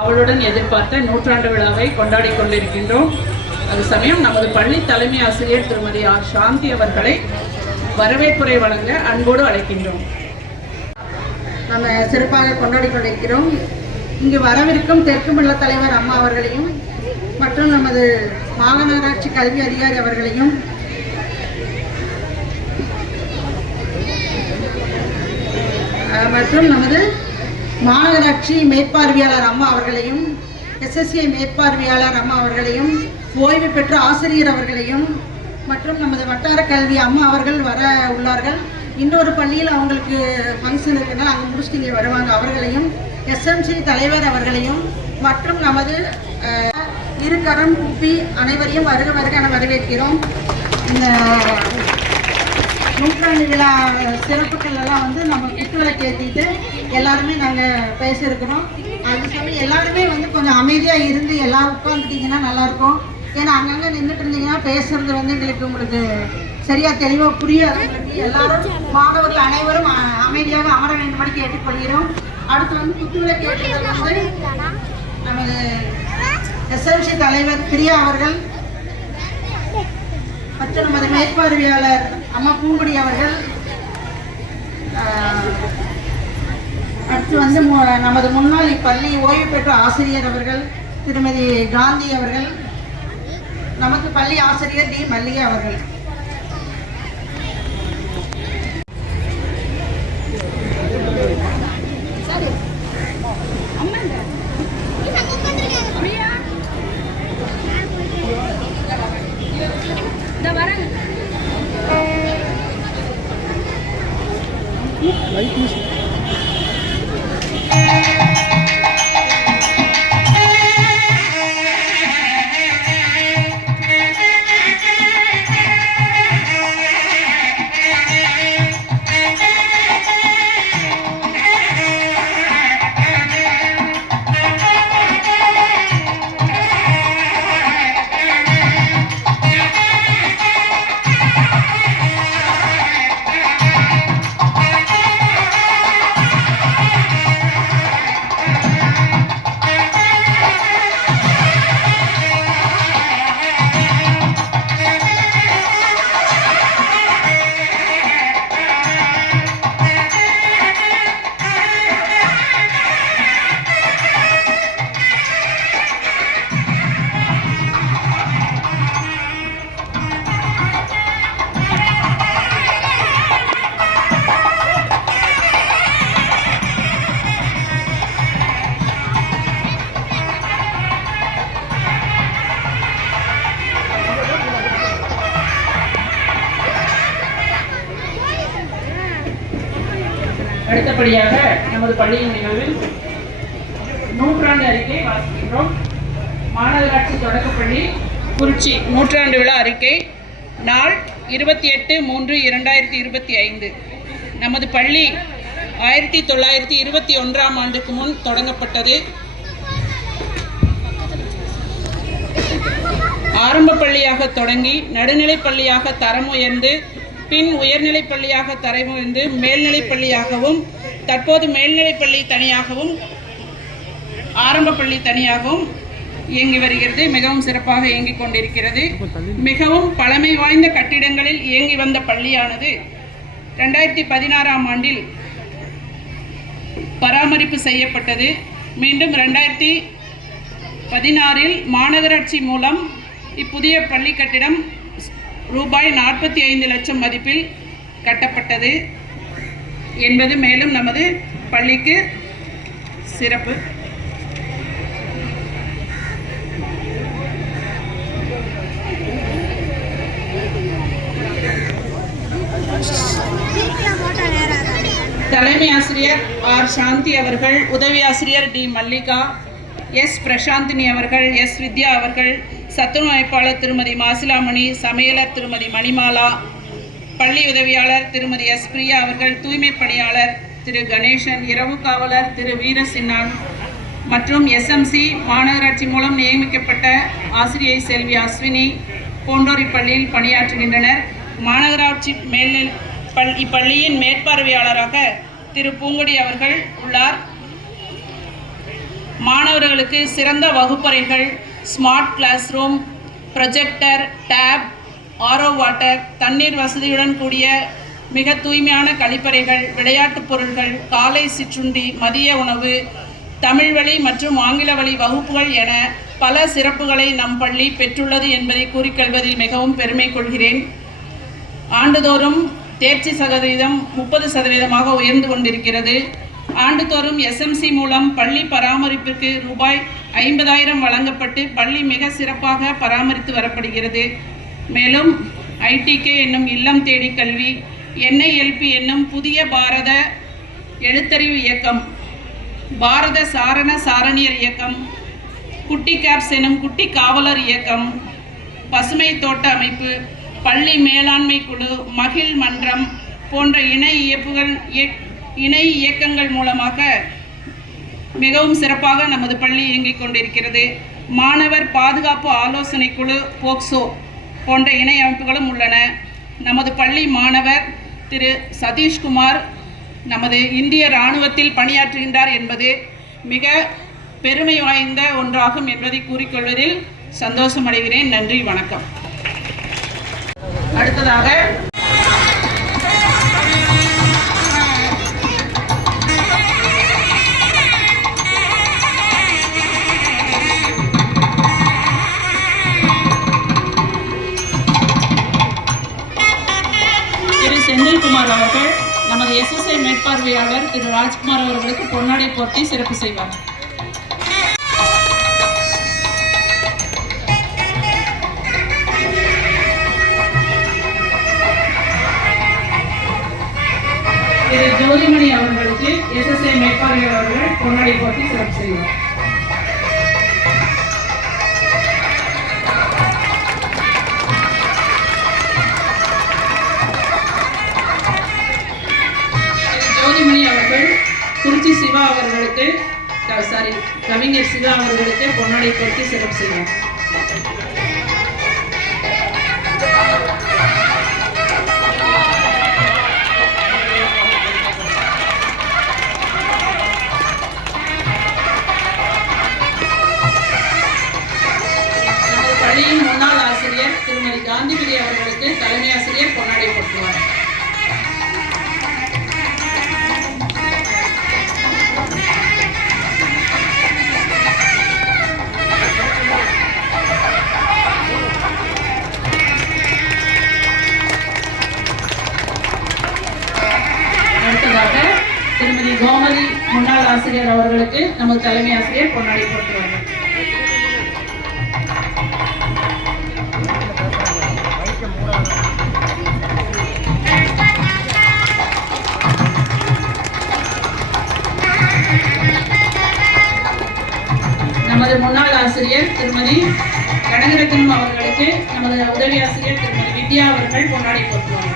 அவளுடன் எதிர்பார்த்த நூற்றாண்டு விழாவை கொண்டாடி கொண்டிருக்கின்றோம். அது சமயம் நமது பள்ளி தலைமை ஆசிரியர் திருமதி ஆர் சாந்தி அவர்களை வரவேற்புரை வழங்க அன்போடு அழைக்கின்றோம். நம்ம சிறப்பாக கொண்டாடி கொண்டிருக்கிறோம். இங்கு வரவிருக்கும் தெற்கு மண்டல தலைவர் அம்மா அவர்களையும் மற்றும் நமது மாநகராட்சி கல்வி அதிகாரி அவர்களையும் மற்றும் நமது மாநகராட்சி மேற்பார்வையாளர் அம்மா அவர்களையும் எஸ்எஸ்ஏ மேற்பார்வையாளர் அம்மா அவர்களையும் ஓய்வு பெற்ற ஆசிரியர் அவர்களையும் மற்றும் நமது வட்டார கல்வி அம்மா அவர்கள் வர உள்ளார்கள். இன்னொரு பள்ளியில் அவங்களுக்கு ஃபங்க்ஷன் இருக்குன்னா அங்கே முடிச்சுட்டு இங்கே வருவாங்க. அவர்களையும் எஸ்எம்சி தலைவர் அவர்களையும் மற்றும் நமது இருகரம் குப்பி அனைவரையும் வருக வருக என வரவேற்கிறோம். இந்த நூற்றாண்டு விழா சிறப்புகள் எல்லாம் வந்து நம்ம குத்துவிளக்கு ஏற்றிட்டு எல்லாருமே நாங்கள் பேசியிருக்கிறோம். அது சமயம் எல்லாருமே வந்து கொஞ்சம் அமைதியாக இருந்து எல்லோரும் உட்காந்துட்டிங்கன்னா நல்லாயிருக்கும். ஏன்னா அங்கங்கே நின்றுட்டு இருந்தீங்கன்னா பேசுறது வந்து உங்களுக்கு சரியாக தெளிவாக புரியாது. எல்லாரும் மாணவர்கள் அனைவரும் அமைதியாக அமர வேண்டும்படி கேட்டுக்கொள்கிறோம். அடுத்து வந்து குத்துவிளக்கு ஏற்றுதல் வந்து நமது எஸ்எல்சி தலைவர் பிரியா அவர்கள் மற்றும் நமது மேற்பார்வையாளர் அம்மா பூங்குடி அவர்கள், அடுத்து வந்து நமது முன்னாள் இப்பள்ளி ஓய்வு பெற்ற ஆசிரியர் அவர்கள் திருமதி காந்தி அவர்கள், நமது பள்ளி ஆசிரியர் டி மல்லிகா அவர்கள். அடுத்தபடியாக நமது பள்ளியின் நிகழ்வில் நூற்றாண்டு அறிக்கை வாசிக்கின்றோம். மாநகராட்சி தொடக்கப்பள்ளி குறிச்சி நூற்றாண்டு விழா அறிக்கை நாள் 28/3/2025. நமது பள்ளி 1921ஆம் ஆண்டுக்கு முன் தொடங்கப்பட்டது. ஆரம்ப பள்ளியாக தொடங்கி நடுநிலைப் பள்ளியாக தரம் உயர்ந்து பின் உயர்நிலைப் பள்ளியாக தரம் உயர்ந்து மேல்நிலைப் பள்ளியாகவும் தற்போது மேல்நிலைப் பள்ளி தனியாகவும் ஆரம்ப பள்ளி தனியாகவும் இயங்கி வருகிறது. மிகவும் சிறப்பாக இயங்கிக் கொண்டிருக்கிறது. மிகவும் பழமை வாய்ந்த கட்டிடங்களில் இயங்கி வந்த பள்ளியானது 2016ஆம் ஆண்டில் பராமரிப்பு செய்யப்பட்டது. மீண்டும் 2016இல் மாநகராட்சி மூலம் இப்புதிய பள்ளி கட்டிடம் ரூபாய் 45 லட்சம் மதிப்பில் கட்டப்பட்டது என்பது மேலும் நமது பள்ளிக்கு சிறப்பு. தலைமை ஆசிரியர் ஆர் சாந்தி அவர்கள், உதவி ஆசிரியர் டி மல்லிகா, எஸ் பிரசாந்தினி அவர்கள், எஸ் வித்யா அவர்கள், சத்துணவு அமைப்பாளர் திருமதி மாசிலாமணி, சமையலர் திருமதி மணிமாலா, பள்ளி உதவியாளர் திருமதி எஸ் பிரியா அவர்கள், தூய்மை பணியாளர் திரு கணேசன், இரவு காவலர் திரு வீரசின்னான் மற்றும் எஸ்எம்சி மாநகராட்சி மூலம் நியமிக்கப்பட்ட ஆசிரியை செல்வி அஸ்வினி போன்றோர் இப்பள்ளியில் பணியாற்றுகின்றனர். மாநகராட்சி இப்பள்ளியின் மேற்பார்வையாளராக திரு பூங்கொடி அவர்கள் உள்ளார். மாணவர்களுக்கு சிறந்த வகுப்பறைகள், smart class room, projector, tab, RO water, தண்ணீர் வசதியுடன் கூடிய மிக தூய்மையான கழிப்பறைகள், விளையாட்டுப் பொருட்கள், காலை சிற்றுண்டி, மதிய உணவு, தமிழ் வழி மற்றும் ஆங்கில வழி வகுப்புகள் என பல சிறப்புகளை நம் பள்ளி பெற்றுள்ளது என்பதை கூறிக்கொள்வதில் மிகவும் பெருமை கொள்கிறேன். ஆண்டுதோறும் தேர்ச்சி சதவீதம் 30% உயர்ந்து கொண்டிருக்கிறது. ஆண்டுதோறும் எஸ்எம்சி மூலம் பள்ளி பராமரிப்பிற்கு ரூபாய் 50,000 வழங்கப்பட்டு பள்ளி மிக சிறப்பாக பராமரித்து வரப்படுகிறது. மேலும் ஐடிகே என்னும் இல்லம் தேடி கல்வி, என்ஐஎல்பி என்னும் புதிய பாரத எழுத்தறிவு இயக்கம், பாரத சாரண சாரணியர் இயக்கம், குட்டி கேப்ஸ் எனும் குட்டி காவலர் இயக்கம், பசுமை தோட்ட அமைப்பு, பள்ளி மேலாண்மை குழு, மகிழ் மன்றம் போன்ற இணை இயக்கங்கள் மூலமாக மிகவும் சிறப்பாக நமது பள்ளி இயங்கிக் கொண்டிருக்கிறது. மாணவர் பாதுகாப்பு ஆலோசனை குழு, போக்சோ போன்ற இணை அமைப்புகளும் உள்ளன. நமது பள்ளி மாணவர் திரு சதீஷ்குமார் நமது இந்திய இராணுவத்தில் பணியாற்றுகின்றார் என்பது மிக பெருமை வாய்ந்த ஒன்றாகும் என்பதை கூறிக்கொள்வதில் சந்தோஷமடைகிறேன். நன்றி, வணக்கம். அடுத்ததாக திரு செந்தில்குமார் அவர்கள் நமது எஸ்எஸ்ஐ மேற்பார்வையாளர் திரு ராஜ்குமார் அவர்களுக்கு பொன்னாடை போர்த்தி சிறப்பு செய்வார். திரு ஜோதிமணி அவர்களுக்கு எஸ்எஸ்ஐ மேற்பார்வையாளர்கள் பொன்னாடை போர்த்தி சிறப்பு செய்வார். ஜோதிமணி அவர்கள் குறிச்சி சிவா அவர்களுக்கு கவிஞர் சிவா அவர்களுக்கு பொன்னாடை போர்த்தி சிறப்பு செய்வார். பள்ளியின் முன்னாள் ஆசிரியர் திருமதி காந்திமதி அவர்களுக்கு தலைமை ஆசிரியர் பொன்னாடை போர்த்துவார். அடுத்ததாக திருமதி கோமதி முன்னாள் ஆசிரியர் அவர்களுக்கு நமது தலைமை ஆசிரியர் பொன்னாடை போர்த்துவார்கள். நமது முன்னாள் ஆசிரியர் திருமதி கனகரத்னம் அவர்களுக்கு நமது உதவி ஆசிரியர் திருமதி வித்யா அவர்கள் பொன்னாடை போர்த்துவார்கள்.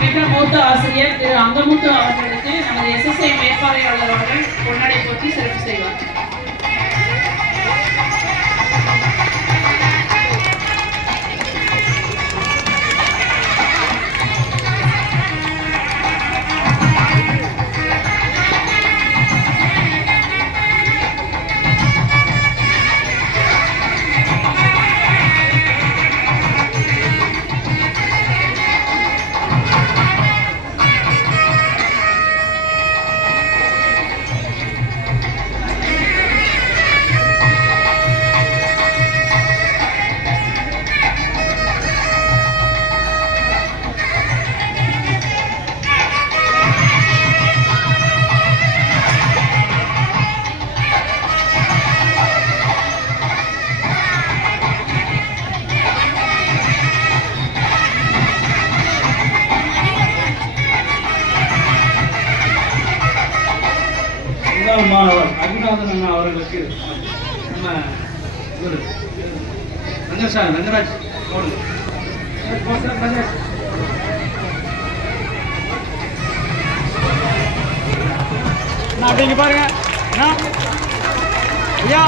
மிக மூத்த ஆசிரியர் திரு அங்கமுத்து அவர்களுக்கு நமது எஸ்எஸ்ஐ மேற்பார்வையாளர் அவர்கள் பொன்னாடை போர்த்தி சிறப்பு செய்வார். முன்னாள் மாணவர் ரகுநாதன் அண்ணா அவர்களுக்கு நம்ம இவர் ரங்கராஜ் அப்படிங்க பாருங்க ஐயா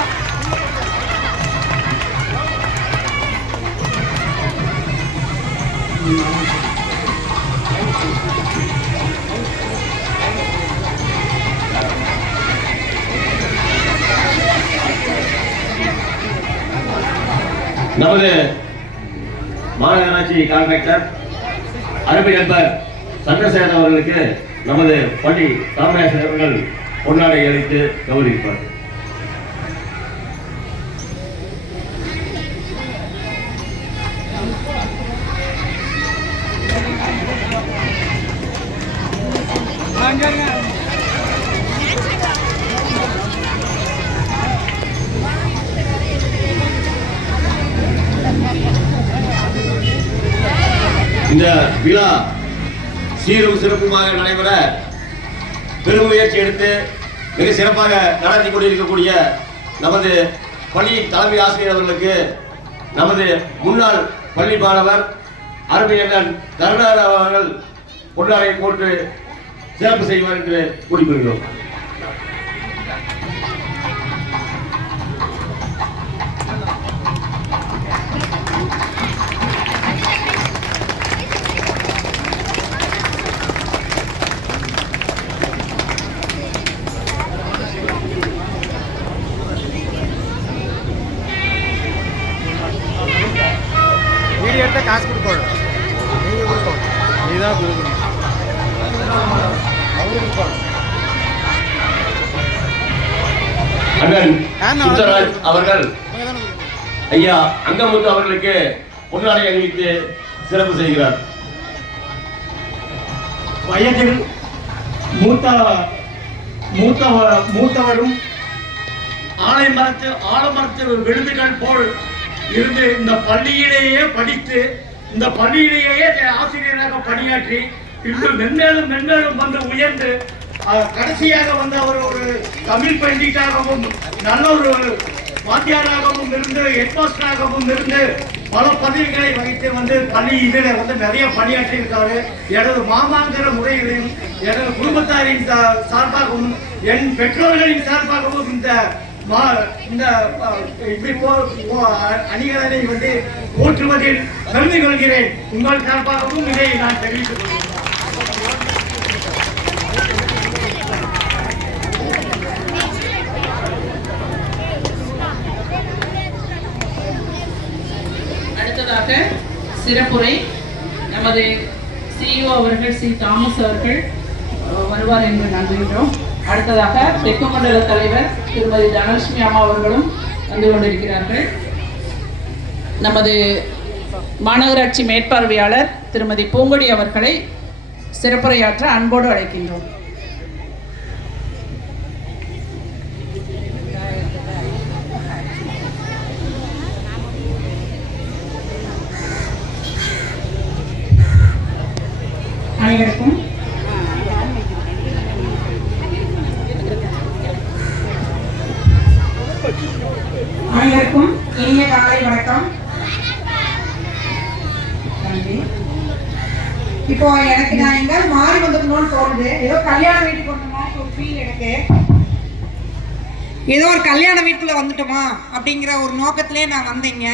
நமது மாநகராட்சி கான்ட்ராக்டர் அருமை நண்பர் சந்திரசேகர் அவர்களுக்கு நமது பள்ளி தலைமை ஆசிரியர்கள் பொன்னாடை அளித்து கௌரவிப்பார். இந்த விழா சீரும் சிறப்புமாக நடைபெற பெருமுயற்சி எடுத்து மிக சிறப்பாக நடத்தி கொண்டிருக்கக்கூடிய நமது பள்ளியின் தலைமை ஆசிரியர் அவர்களுக்கு நமது முன்னாள் பள்ளி மாணவர் அருமையண்ணன் கருணாகரன் அவர்கள் பொன்னாடை போட்டு சிறப்பு செய்வார் என்று கூறிக்கொள்கிறோம். காசு கொடுக்கணும் நீங்க கொடுக்கணும் நீதான் கொடுக்கணும் அண்ணன் சுந்தரராஜ் அவர்கள் ஐயா அங்கமுத்து அவர்களுக்கு பொன்னாடை அணிவித்து சிறப்பு செய்கிறார். வயதில் மூத்தவரும் ஆலமரத்து விழுதுகள் போல் இருந்து இந்த பள்ளியிலேயே படித்து இந்த பள்ளியிலேயே ஆசிரியராக பணியாற்றி இன்னும் மென்மேலும் வந்து உயர்ந்து கடைசியாக வந்து அவர் ஒரு தமிழ் பண்டிட்டாகவும் நல்ல ஒரு வாத்தியாராகவும் இருந்து ஹெட்மாஸ்டராகவும் இருந்து பல பதவிகளை வகித்து வந்து பள்ளி இதில் வந்து நிறைய பணியாற்றி இருக்காரு. எனது மாமாங்கிற முறையிலும் எனது குடும்பத்தாரின் சார்பாகவும் என் பெற்றோர்களின் சார்பாகவும் இந்த அணிகளை வந்து போற்றுவதில் பெருமை கொள்கிறேன். உங்கள் சார்பாகவும் இதை நான் தெரிவித்துக் கொள்கிறேன். அடுத்ததாக சிறப்புரை நமது சிஇஓ அவர்கள் சி தாமஸ் அவர்கள் வருவார் என்று நம்புகின்றோம். அடுத்ததாக தெற்கு மண்டல தலைவர் திருமதி தனலட்சுமி அம்மா அவர்களும் வந்து கொண்டிருக்கிறார்கள். நமது மாநகராட்சி மேற்பார்வையாளர் திருமதி பூங்கொடி அவர்களை சிறப்புரையாற்ற அன்போடு அழைக்கின்றோம். அனைவருக்கும் இனிய காலை வணக்கம். நன்றி. இப்போ எனக்கு நான் எங்காவது மாறி வந்துடணும்னு தோணுது. ஏதோ கல்யாண வீட்டுக்கு வந்தோமா ஒரு ஃபீல் எனக்கு. ஏதோ ஒரு கல்யாண வீட்டுக்குள்ள வந்துட்டோமா அப்படிங்கிற ஒரு நோக்கத்திலே நான் வந்தேங்க.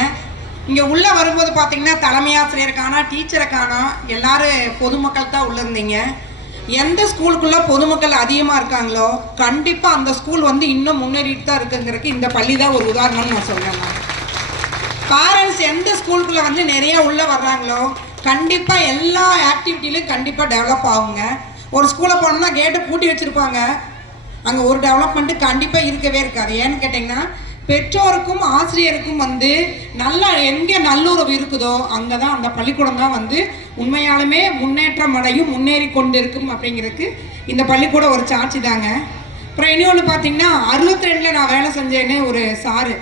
இங்கே உள்ளே வரும்போது பார்த்தீங்கன்னா தலைமை ஆசிரியர் காணா, டீச்சரை காணா, எல்லாரும் பொதுமக்கள் தான் உள்ளே இருந்தீங்க. எந்த ஸ்கூலுக்குள்ளே பொதுமக்கள் அதிகமாக இருக்காங்களோ கண்டிப்பாக அந்த ஸ்கூல் வந்து இன்னும் முன்னேறிட்டு தான் இருக்குங்கிறதுக்கு இந்த பள்ளி தான் ஒரு உதாரணம்னு நான் சொல்கிறேன். பேரண்ட்ஸ் எந்த ஸ்கூலுக்குள்ளே வந்து நிறைய உள்ளே வர்றாங்களோ கண்டிப்பாக எல்லா ஆக்டிவிட்டிலையும் கண்டிப்பாக டெவலப் ஆகுங்க. ஒரு ஸ்கூலில் போனோம்னா கேட்டை பூட்டி வச்சுருப்பாங்க, அங்கே ஒரு டெவலப்மெண்ட்டு கண்டிப்பாக இருக்கவே இருக்காது. ஏன்னு கேட்டிங்கன்னா பெற்றோருக்கும் ஆசிரியருக்கும் வந்து நல்லா எங்கே நல்லுறவு இருக்குதோ அங்கே தான் அந்த பள்ளிக்கூடம் தான் வந்து உண்மையாலுமே முன்னேற்றம் அடையும், முன்னேறி கொண்டு இருக்கும் அப்படிங்கிறதுக்கு இந்த பள்ளிக்கூடம் ஒரு சாட்சி தாங்க. அப்புறம் இன்னொன்று பார்த்தீங்கன்னா 62 நான் வேலை செஞ்சேன்னு ஒரு சாரு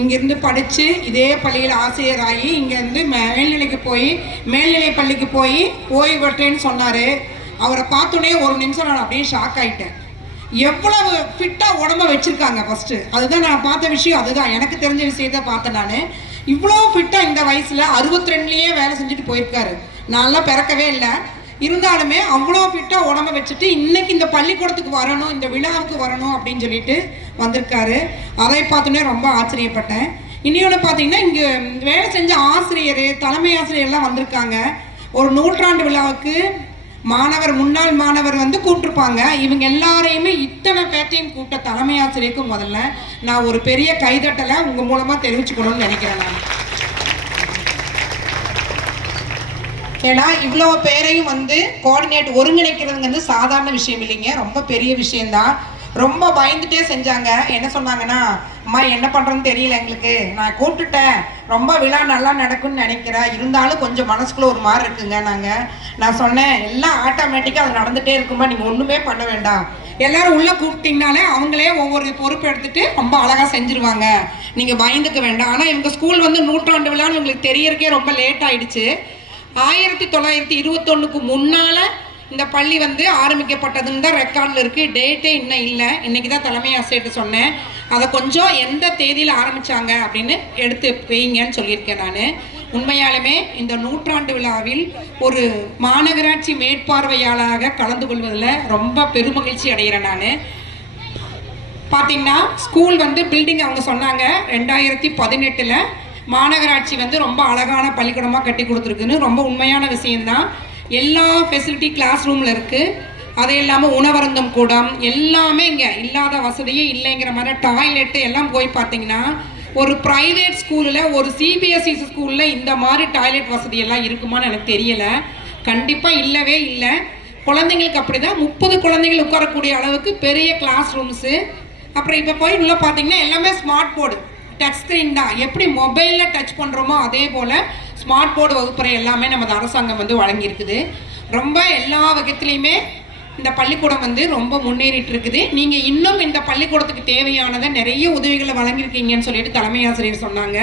இங்கேருந்து படித்து இதே பள்ளியில் ஆசிரியராகி இங்கேருந்து மேல்நிலைக்கு போய் மேல்நிலை பள்ளிக்கு போய் ஓய்வு பெற்றேன்னு சொன்னார். அவரை பார்த்தோன்னே ஒரு நிமிஷம் நான் அப்படியே ஷாக் ஆகிட்டேன். எவ்வளவு ஃபிட்டாக உடம்ப வச்சுருக்காங்க ஃபஸ்ட்டு. அதுதான் நான் பார்த்த விஷயம், அதுதான் எனக்கு தெரிஞ்ச விஷயத்த பார்த்தேன் நான். இவ்வளோ ஃபிட்டாக இந்த வயசில் 62லேயே வேலை செஞ்சுட்டு போயிருக்காரு. நான்லாம் பிறக்கவே இல்லை, இருந்தாலுமே அவ்வளோ ஃபிட்டாக உடம்ப வச்சுட்டு இன்னைக்கு இந்த பள்ளிக்கூடத்துக்கு வரணும், இந்த விழாவுக்கு வரணும் அப்படின்னு சொல்லிட்டு வந்திருக்காரு. அதை பார்த்தோன்னே ரொம்ப ஆச்சரியப்பட்டேன். இன்னொன்று பார்த்தீங்கன்னா இங்கே வேலை செஞ்ச ஆசிரியர், தலைமை ஆசிரியர்லாம் வந்திருக்காங்க. ஒரு நூற்றாண்டு விழாவுக்கு முன்னாள் மாணவர் வந்து கூப்பிட்டுருப்பாங்க. இவங்க எல்லாரையுமே இத்தனை பேர்த்தையும் கூப்பிட்ட தலைமை ஆசிரியருக்கும் முதல்ல நான் ஒரு பெரிய கைதட்டலை உங்கள் மூலமாக தெரிவிச்சுக்கணும்னு நினைக்கிறேன் நான். ஏன்னா இவ்வளோ பேரையும் வந்து ஒருங்கிணைக்கிறதுங்கிறது சாதாரண விஷயம் இல்லைங்க, ரொம்ப பெரிய விஷயம்தான். ரொம்ப பயந்துட்டே செஞ்சாங்க. என்ன சொன்னாங்கன்னா, அம்மா என்ன பண்ணுறோன்னு தெரியல எங்களுக்கு, நான் கூப்பிட்டுட்டேன், ரொம்ப விழா நல்லா நடக்கும்னு நினைக்கிறேன், இருந்தாலும் கொஞ்சம் மனசுக்குள்ள ஒரு மாதிரி இருக்குங்க. நான் சொன்னேன், எல்லாம் ஆட்டோமேட்டிக்காக அது நடந்துகிட்டே இருக்குமா, நீங்கள் ஒன்றுமே பண்ண வேண்டாம், எல்லாரும் உள்ளே கூப்பிட்டீங்கனாலே அவங்களே ஒவ்வொரு பொறுப்பு எடுத்துட்டு ரொம்ப அழகாக செஞ்சுருவாங்க, நீங்கள் பயந்துக்க வேண்டாம். ஆனால் இவங்க ஸ்கூல் வந்து நூற்றாண்டு விழான்னு உங்களுக்கு தெரியறதுக்கே ரொம்ப லேட் ஆயிடுச்சு. 1921க்கு முன்னால் இந்த பள்ளி வந்து ஆரம்பிக்கப்பட்டதுன்னு தான் ரெக்கார்டில் இருக்குது. டேட்டே இன்னும் இல்லை. இன்றைக்கி தான் தலைமை ஆசிரியர்கிட்ட சொன்னேன், அதை கொஞ்சம் எந்த தேதியில் ஆரம்பித்தாங்க அப்படின்னு எடுத்து வைங்கன்னு சொல்லியிருக்கேன் நான். உண்மையாலுமே இந்த நூற்றாண்டு விழாவில் ஒரு மாநகராட்சி மேற்பார்வையாளராக கலந்து கொள்வதில் ரொம்ப பெருமகிழ்ச்சி அடைகிறேன் நான். பார்த்தீங்கன்னா ஸ்கூல் வந்து பில்டிங் அவங்க சொன்னாங்க 2018 மாநகராட்சி வந்து ரொம்ப அழகான பள்ளிக்கூடமாக கட்டி கொடுத்துருக்குன்னு. ரொம்ப உண்மையான விஷயந்தான். எல்லா ஃபெசிலிட்டி கிளாஸ் ரூமில் இருக்குது. அது இல்லாமல் உணவருந்தும் கூடம் எல்லாமே இங்கே இல்லாத வசதியே இல்லைங்கிற மாதிரி டாய்லெட்டு எல்லாம் போய் பார்த்தீங்கன்னா ஒரு ப்ரைவேட் ஸ்கூலில், ஒரு சிபிஎஸ்சி ஸ்கூலில் இந்த மாதிரி டாய்லெட் வசதியெல்லாம் இருக்குமான்னு எனக்கு தெரியலை. கண்டிப்பாக இல்லவே இல்லை. குழந்தைங்களுக்கு அப்படி தான் 30 குழந்தைகள் உட்காரக்கூடிய அளவுக்கு பெரிய கிளாஸ் ரூம்ஸு. அப்புறம் இப்போ போய் உள்ளே பார்த்தீங்கன்னா எல்லாமே ஸ்மார்ட் போர்டு, டச் ஸ்க்ரீன் தான். எப்படி மொபைலில் டச் பண்ணுறோமோ அதே போல் ஸ்மார்ட் போர்டு வகுப்பறை எல்லாமே நமது அரசாங்கம் வந்து வழங்கியிருக்குது. ரொம்ப எல்லா வகத்திலையுமே இந்த பள்ளிக்கூடம் வந்து ரொம்ப முன்னேறிட்டு இருக்குது. நீங்கள் இன்னும் இந்த பள்ளிக்கூடத்துக்கு தேவையானதை நிறைய உதவிகளை வழங்கியிருக்கீங்கன்னு சொல்லிட்டு தலைமை ஆசிரியர் சொன்னாங்க.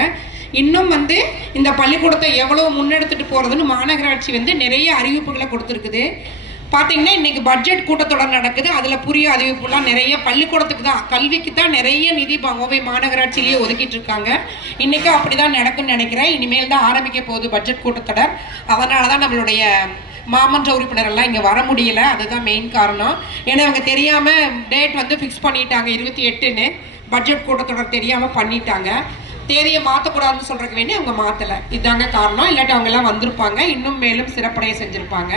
இன்னும் வந்து இந்த பள்ளிக்கூடத்தை எவ்வளோ முன்னெடுத்துட்டு போகிறதுன்னு மாநகராட்சி வந்து நிறைய அறிவிப்புகளை கொடுத்துருக்குது. பார்த்தீங்கன்னா இன்றைக்கி பட்ஜெட் கூட்டத்தொடர் நடக்குது. அதில் புதிய அறிவிப்புலாம் நிறைய பள்ளிக்கூடத்துக்கு தான், கல்விக்கு தான் நிறைய நிதி கோவை மாநகராட்சியிலேயே ஒதுக்கிட்டு இருக்காங்க. இன்றைக்கும் அப்படி தான் நடக்குன்னு நினைக்கிறேன். இனிமேல் தான் ஆரம்பிக்க போகுது பட்ஜெட் கூட்டத்தொடர். அதனால தான் நம்மளுடைய மாமன்ற உறுப்பினரெல்லாம் இங்கே வர முடியல. அதுதான் மெயின் காரணம். ஏன்னா அவங்க தெரியாமல் டேட் வந்து ஃபிக்ஸ் பண்ணிட்டாங்க 28ன்னு. பட்ஜெட் கூட்டத்தொடர் தெரியாமல் பண்ணிட்டாங்க. தேதியை மாற்றக்கூடாதுன்னு சொல்கிறதுக்கு வேண்டி அவங்க மாற்றலை. இதுதாங்க காரணம். இல்லாட்டி அவங்கெல்லாம் வந்திருப்பாங்க, இன்னும் மேலும் சிறப்படைய செஞ்சுருப்பாங்க.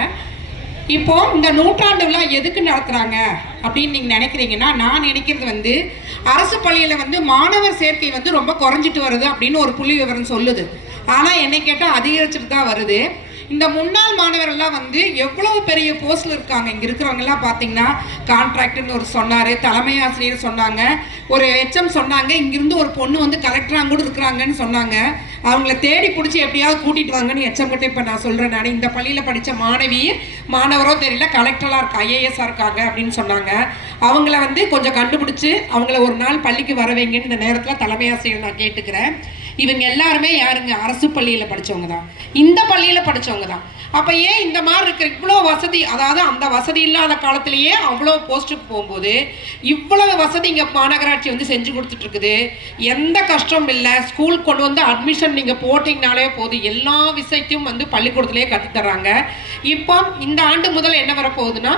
இப்போ இந்த நூற்றாண்டு விழா எதுக்கு நடத்துகிறாங்க அப்படின்னு நீங்கள் நினைக்கிறீங்கன்னா, நான் நினைக்கிறது வந்து அரசு பள்ளியில் வந்து மாணவர் சேர்க்கை வந்து ரொம்ப குறைஞ்சிட்டு வருது அப்படின்னு ஒரு புள்ளி விவரம் சொல்லுது. ஆனால் என்னை கேட்டால் அதிகரிச்சுட்டு தான் வருது. இந்த முன்னாள் மாணவர்கள்லாம் வந்து எவ்வளவு பெரிய போஸ்டில் இருக்காங்க. இங்கே இருக்கிறவங்கெல்லாம் பார்த்தீங்கன்னா கான்ட்ராக்டர்னு ஒரு சொன்னார், தலைமை ஆசிரியர் சொன்னாங்க, ஒரு ஹெச்எம் சொன்னாங்க, இங்கிருந்து ஒரு பொண்ணு வந்து கலெக்டராக கூட இருக்கிறாங்கன்னு சொன்னாங்க. அவங்கள தேடி பிடிச்சி எப்படியாவது கூட்டிகிட்டு வாங்கன்னு ஹெச்எம் கிட்ட இப்போ நான் சொல்கிறேன். நான் இந்த பள்ளியில் படித்த மாணவரோ தெரியல, கலெக்டராக இருக்கா, ஐஏஎஸ்ஸாக இருக்காங்க அப்படின்னு சொன்னாங்க. அவங்கள வந்து கொஞ்சம் கண்டுபிடிச்சி அவங்கள ஒரு நாள் பள்ளிக்கு வர வைங்கன்னு இந்த நேரத்தில் தலைமை ஆசிரியர் நான் கேட்டுக்கிறேன். இவங்க எல்லாருமே யாருங்க? அரசு பள்ளியில் படித்தவங்க தான், இந்த பள்ளியில் படித்தவங்க தான். அப்போ ஏன் இந்த மாதிரி இருக்கிற இவ்வளோ வசதி, அதாவது அந்த வசதி இல்லாத காலத்திலேயே அவ்வளோ போஸ்ட்டுக்கு போகும்போது இவ்வளவு வசதி இங்கே மாநகராட்சி வந்து செஞ்சு கொடுத்துட்ருக்குது. எந்த கஷ்டம் இல்லை. ஸ்கூல் கொண்டு வந்து அட்மிஷன் நீங்கள் போட்டிங்கனாலே போதும், எல்லா விஷயத்தையும் வந்து பள்ளிக்கூடத்துலேயே கற்றுத்தர்றாங்க. இப்போ இந்த ஆண்டு முதல் என்ன வரப்போகுதுன்னா,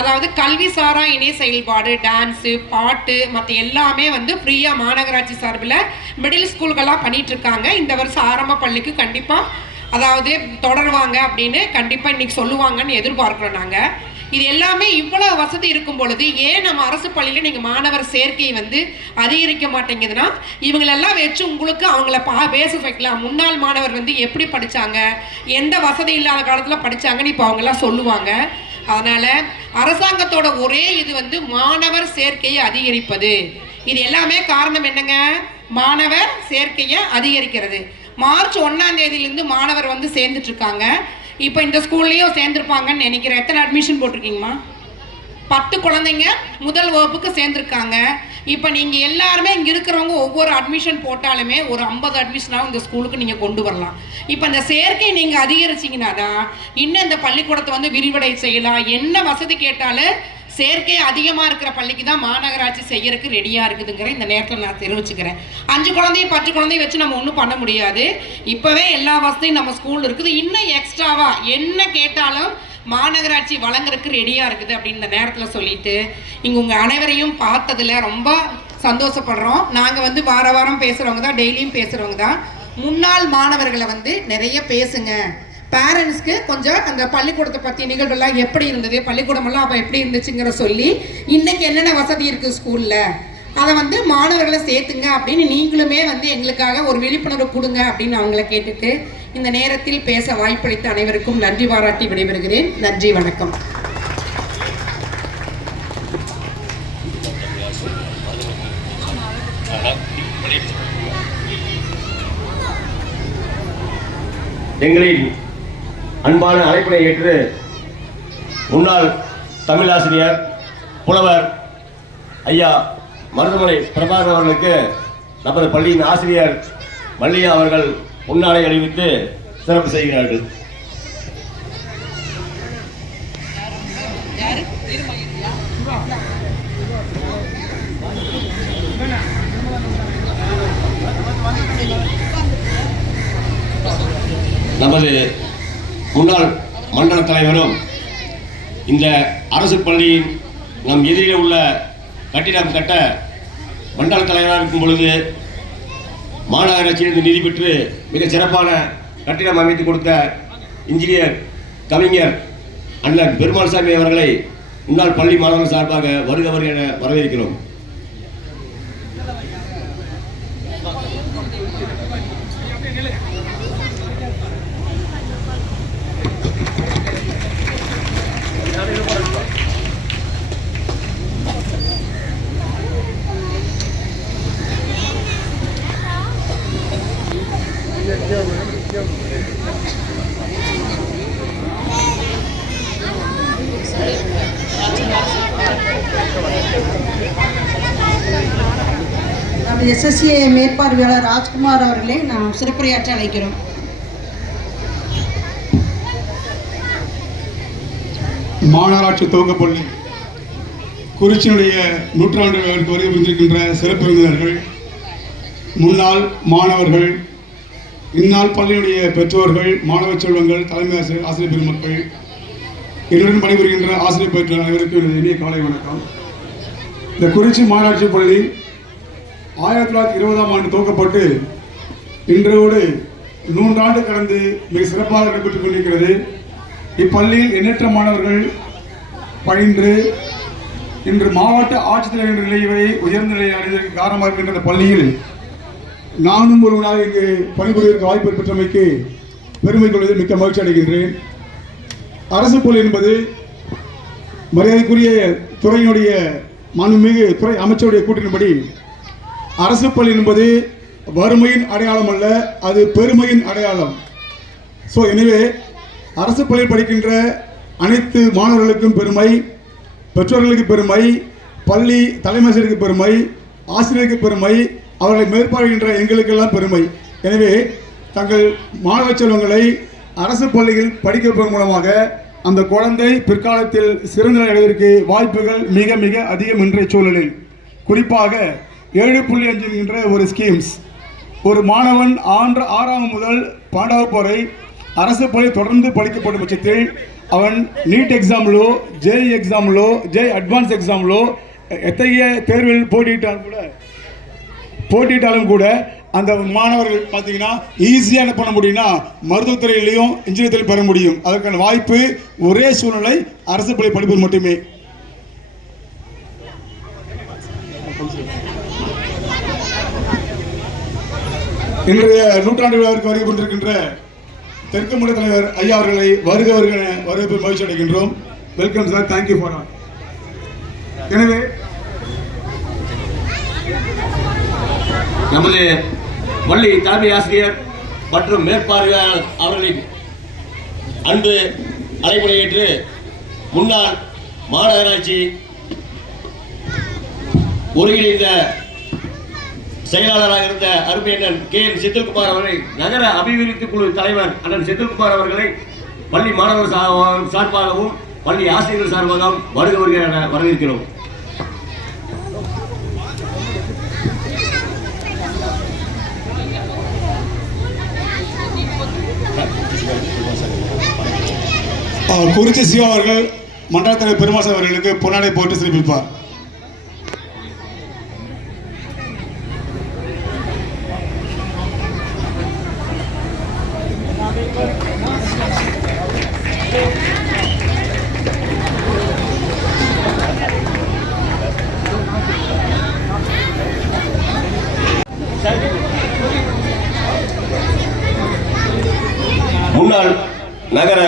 அதாவது கல்வி சாரா இணைய செயல்பாடு, டான்ஸு, பாட்டு, மற்ற எல்லாமே வந்து ஃப்ரீயாக மாநகராட்சி சார்பில் மிடில் ஸ்கூல்களாக பண்ணிகிட்ருக்காங்க. இந்த வருஷம் ஆரம்ப பள்ளிக்கு கண்டிப்பாக அதாவது தொடருவாங்க அப்படின்னு கண்டிப்பாக இன்றைக்கி சொல்லுவாங்கன்னு எதிர்பார்க்குறோம் நாங்கள். இது எல்லாமே இவ்வளோ வசதி இருக்கும் பொழுது ஏன் நம்ம அரசு பள்ளியில் நீங்கள் மாணவர் சேர்க்கையை வந்து அதிகரிக்க மாட்டேங்குதுன்னா, இவங்களெல்லாம் வச்சு உங்களுக்கு அவங்கள பேச வைக்கலாம். முன்னாள் மாணவர் வந்து எப்படி படித்தாங்க, எந்த வசதி இல்லாத காலத்தில் படித்தாங்கன்னு இப்போ அவங்கெல்லாம் சொல்லுவாங்க. அதனால் அரசாங்கத்தோட ஒரே இது வந்து மாணவர் சேர்க்கையை அதிகரிப்பது. இது எல்லாமே காரணம் என்னங்க? மாணவர் சேர்க்கையை அதிகரிக்கிறது. மார்ச் 1ஆம் தேதியிலேருந்து மாணவர் வந்து சேர்ந்துட்டுருக்காங்க. இப்போ இந்த ஸ்கூல்லையும் சேர்ந்துருப்பாங்கன்னு நினைக்கிறேன். எத்தனை அட்மிஷன் போட்டிருக்கீங்கம்மா? 10 குழந்தைங்க முதல் வகுப்புக்கு சேர்ந்துருக்காங்க. இப்போ நீங்கள் எல்லாருமே இங்கே இருக்கிறவங்க ஒவ்வொரு அட்மிஷன் போட்டாலுமே ஒரு 50 அட்மிஷனாகவும் இந்த ஸ்கூலுக்கு நீங்கள் கொண்டு வரலாம். இப்போ இந்த சேர்க்கை நீங்கள் அதிகரிச்சிங்கன்னா தான் இன்னும் இந்த பள்ளிக்கூடத்தை வந்து விரிவடை செய்யலாம். என்ன வசதி கேட்டாலும் சேர்க்கை அதிகமாக இருக்கிற பள்ளிக்கு தான் மாநகராட்சி செய்யறதுக்கு ரெடியாக இருக்குதுங்கிற இந்த நேரத்தில் நான் தெரிவிச்சுக்கிறேன். 5 குழந்தையும் 10 குழந்தையும் வச்சு நம்ம ஒன்றும் பண்ண முடியாது. இப்போவே எல்லா வசதியும் நம்ம ஸ்கூல் இருக்குது. இன்னும் எக்ஸ்ட்ராவாக என்ன கேட்டாலும் மாநகராட்சி வழங்குறதுக்கு ரெடியாக இருக்குது அப்படின்னு இந்த நேரத்தில் சொல்லிட்டு இங்கே உங்கள் அனைவரையும் பார்த்ததில் ரொம்ப சந்தோஷப்படுறோம். நாங்கள் வார வாரம் பேசுகிறவங்க தான், டெய்லியும் பேசுகிறவங்க தான். முன்னாள் மாணவர்களை நிறைய பேசுங்க. பேரண்ட்ஸ்க்கு கொஞ்சம் அந்த பள்ளிக்கூடத்தை பற்றிய நிகழ்வுலாம் எப்படி இருந்தது, பள்ளிக்கூடமெல்லாம் அப்போ எப்படி இருந்துச்சுங்கிற சொல்லி இன்னைக்கு என்னென்ன வசதி இருக்குது ஸ்கூலில் அதை மாணவர்களை சேர்த்துங்க அப்படின்னு நீங்களுமே எங்களுக்காக ஒரு விழிப்புணர்வு கொடுங்க அப்படின்னு அவங்கள கேட்டுட்டு இந்த நேரத்தில் பேச வாய்ப்பளித்த அனைவருக்கும் நன்றி பாராட்டி விடைபெறுகிறேன். நன்றி, வணக்கம். எங்களின் அன்பான அழைப்பினை ஏற்று முன்னாள் தமிழாசிரியர் புலவர் ஐயா மருதமலை பிரபாகர் அவர்களுக்கு நமது பள்ளியின் ஆசிரியர் மல்லியா அவர்கள் முன்னாடை அணிவித்து சிறப்பு செய்கிறார்கள். நமது முன்னாள் மண்டல தலைவரும் இந்த அரசு பள்ளியின் நம் எதிரில் உள்ள கட்டிடம் கட்ட மண்டல தலைவராக இருக்கும் பொழுது மாநகராட்சியிலிருந்து நிதி பெற்று மிக சிறப்பான கட்டிடம் அமைத்து கொடுத்த இன்ஜினியர் கவிஞர் அண்ணன் பெருமாள் சாமி அவர்களை முன்னாள் பள்ளி மாணவர்கள் சார்பாக வருக என வரவேற்கிறோம். SSA மேற்பார்வையாளர் ராஜ்குமார் அவர்களை நாம் சிறப்புரையாற்ற அழைக்கிறோம். மாநகராட்சி துவக்கப்பள்ளி குறிச்சியினுடைய நூற்றாண்டு விழாவிற்கு வருகை புரிந்திருக்கின்ற சிறப்பு விருந்தினர்கள், முன்னாள் மாணவர்கள், இந்நாள் பள்ளியினுடைய பெற்றோர்கள், மாணவ செல்வங்கள், தலைமை ஆசிரியர் பெருமக்கள், என்னுடன் பணிபுரிகின்ற ஆசிரியர் பெற்றோர் அனைவருக்கும் இனிய காலை வணக்கம். இந்த குறிச்சி மாநகராட்சி பள்ளி 1920ஆம் ஆண்டு துவக்கப்பட்டு இன்றோடு 100 ஆண்டு கடந்து மிக சிறப்பாக நடைபெற்றுக் கொண்டிருக்கிறது. இப்பள்ளியில் எண்ணற்ற மாணவர்கள் பயின்று இன்று மாவட்ட ஆட்சித்தலைவர் என்ற நிலை வரை உயர்ந்த நிலையை அடைவதற்கு காரணமாக இருக்கின்ற இந்த பள்ளியில் நானும் ஒருவனாக இங்கு பணிபுரிவதற்கு வாய்ப்பு பெற்றமைக்கு பெருமை கொள்வதில் மிக்க மகிழ்ச்சி அடைகின்றேன். அரசு பள்ளி என்பது மரியாதைக்குரிய துறையினுடைய மாண்புமிகு துறை அமைச்சருடைய கூற்றின்படி அரசு பள்ளி என்பது வறுமையின் அடையாளம் அல்ல, அது பெருமையின் அடையாளம். எனவே அரசு பள்ளியில் படிக்கின்ற அனைத்து மாணவர்களுக்கும் பெருமை, பெற்றோர்களுக்கு பெருமை, பள்ளி தலைமைக்கு பெருமை, ஆசிரியருக்கு பெருமை, அவர்களை மேற்பார்வையின்ற எங்களுக்கெல்லாம் பெருமை. எனவே தங்கள் மாணவ செல்வங்களை அரசு பள்ளியில் படிக்க வைப்பதன் மூலமாக அந்த குழந்தை பிற்காலத்தில் சிறந்த நிலை அடைவதற்கு வாய்ப்புகள் மிக மிக அதிகம். இன்றைய சூழலில் குறிப்பாக 7.5 என்கின்ற ஒரு ஸ்கீம்ஸ், ஒரு மாணவன் 6ஆம் முதல் 12ஆம் வரை அரசு பள்ளி தொடர்ந்து படிக்கப்படும் பட்சத்தில் அவன் நீட் எக்ஸாமிலோ, ஜேஇ எக்ஸாமிலோ, ஜேஇ அட்வான்ஸ் எக்ஸாமிலோ எத்தகைய தேர்வில் போட்டியிட்டாலும் கூட அந்த மாணவர்கள் பார்த்தீங்கன்னா ஈஸியாக என்ன பண்ண முடியும்னா மருத்துவத்துறையிலையும் இன்ஜினியர் துறையில் பெற முடியும். அதற்கான வாய்ப்பு ஒரே சூழ்நிலை அரசு பள்ளி படிப்பது மட்டுமே. இன்றைய நூற்றாண்டு விழாவிற்கு வருகை கொண்டிருக்கின்ற தெற்கு மண்டல தலைவர் ஐயா அவர்களை வருகவர்கள் வரவேற்பு மகிழ்ச்சி அடைகின்றோம். Welcome sir, thank you for all. எனவே நமது பள்ளி தலைமை ஆசிரியர் மற்றும் மேற்பார்வையாளர் அவர்களின் அன்பு அழைப்பினை ஏற்று முன்னாள் மாநகராட்சி ஒருங்கிணைந்த செயலாளராக இருந்த அருமையண்ணன் KN செந்தில்குமார் அவர்களை, நகர அபிவிருத்தி குழு தலைவர் அண்ணன் செந்தில்குமார் அவர்களை பள்ளி மாணவர் சார்பாகவும் பள்ளி ஆசிரியர்கள் சார்பாக வருக வருக என வரவேற்கிறோம். குறிச்சி சிவா அவர்கள் மண்டல தலைவர் பெருமாள் அவர்களுக்கு பொன்னாடை போட்டு சிறப்பிப்பார். முன்னாள் நகர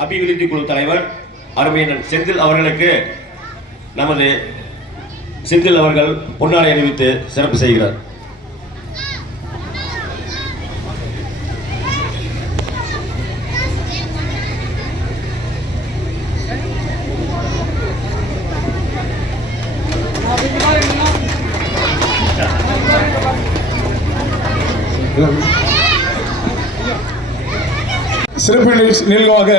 அபிவிருத்தி குழு தலைவர் அருமையன் செந்தில் அவர்களுக்கு நமது செந்தில் அவர்கள் பொன்னாடை அணிவித்து சிறப்பு செய்கிறார். சிறப்பு நிகழ்வாக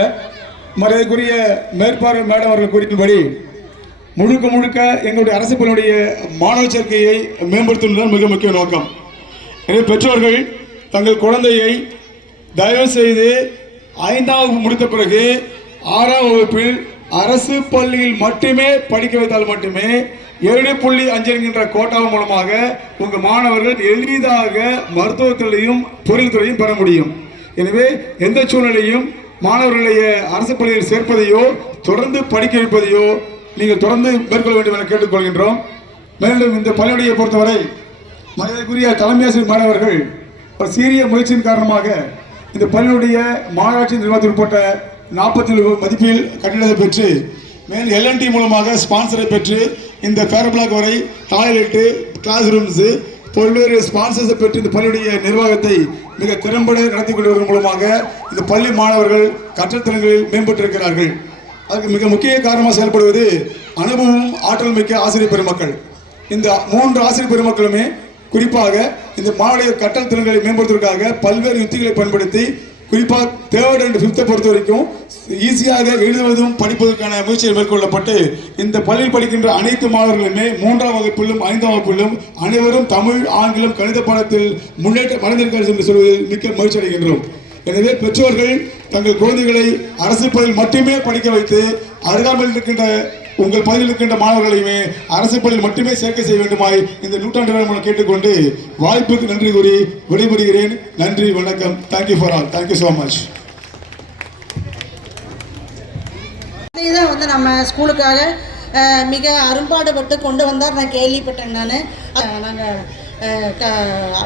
மரியாதைக்குரிய மேற்பார்வை மேடம் அவர்கள் குறிப்பின்படி முழுக்க எங்களுடைய அரசு பள்ளியுடைய மாணவர் சேர்க்கையை மேம்படுத்துவதுதான் மிக முக்கிய நோக்கம். எனவே பெற்றோர்கள் தங்கள் குழந்தையை தயவு செய்து 5ஆம் வகுப்பு முடித்த பிறகு 6ஆம் வகுப்பில் அரசு பள்ளியில் மட்டுமே படிக்க வைத்தால் மட்டுமே 7.5 என்கின்ற கோட்டாவின் மூலமாக உங்கள் மாணவர்கள் எளிதாக மருத்துவத்துறையும் பொறியியல் துறையும் பெற முடியும். எனவே எந்த சூழ்நிலையும் மாணவர்களைய அரசு பள்ளியில் சேர்ப்பதையோ தொடர்ந்து படிக்க வைப்பதையோ நீங்கள் தொடர்ந்து மேற்கொள்ள வேண்டும் என கேட்டுக்கொள்கின்றோம். மேலும் இந்த பள்ளியை பொறுத்தவரை மரியாதைக்குரிய தலைமை ஆசிரியர் மாணவர்கள் ஒரு சீரிய முயற்சியின் காரணமாக இந்த பள்ளியுடைய மாநகராட்சி நிர்வாகத்தில் உட்பட்ட 47 மதிப்பில் கட்டிடத்தை பெற்று மேலும் LNT மூலமாக ஸ்பான்சரை பெற்று இந்த பேரபிளாக் வரை டாய்லெட்டு, கிளாஸ் ரூம்ஸு பல்வேறு ஸ்பான்சர்ஸை பெற்று இந்த பள்ளியுடைய நிர்வாகத்தை மிக திறம்பட நடத்தி கொண்டு வருவதன் மூலமாக இந்த பள்ளி மாணவர்கள் கற்றல் மேம்பட்டிருக்கிறார்கள். அதுக்கு மிக முக்கிய காரணமாக செயல்படுவது அனுபவம் ஆற்றல் மிக்க ஆசிரியர் பெருமக்கள். இந்த 3 ஆசிரியர் பெருமக்களுமே குறிப்பாக இந்த மாணவருடைய கற்றல் திறன்களை மேம்படுத்துவதற்காக பல்வேறு யுக்திகளை பயன்படுத்தி குறிப்பாக 3rd and 5th பொறுத்த வரைக்கும் ஈஸியாக எழுதுவதும் படிப்பதற்கான முயற்சிகள் மேற்கொள்ளப்பட்டு இந்த பள்ளியில் படிக்கின்ற அனைத்து மாணவர்களுமே 3ஆம் வகுப்பிலும் 5ஆம் வகுப்பிலும் அனைவரும் தமிழ், ஆங்கிலம், கணித பாடத்தில் முன்னேற்றம் அடைந்திருக்கிறார்கள் என்று சொல்வதில் மிக்க மகிழ்ச்சி அடைகின்றோம். எனவே பெற்றோர்கள் தங்கள் குழந்தைகளை அரசு பள்ளியில் மட்டுமே படிக்க வைத்து அருகாமையில் இருக்கின்ற உங்கள் பகுதியில் இருக்கின்ற மாணவர்களையுமே அரசு பள்ளியில் மட்டுமே சேர்க்கை செய்ய வேண்டுமாய் இந்த நூற்றாண்டு விழா மூலம் கேட்டுக்கொண்டு வாய்ப்புக்கு நன்றி கூறி விடைபெறுகிறேன். நன்றி, வணக்கம். Thank you for all. Thank you so much. இதுதான் வந்து நம்ம ஸ்கூலுக்காக மிக அரும்பாடுபட்டு கொண்டு வந்தார். நான் கேள்விப்பட்டேன். நாங்கள்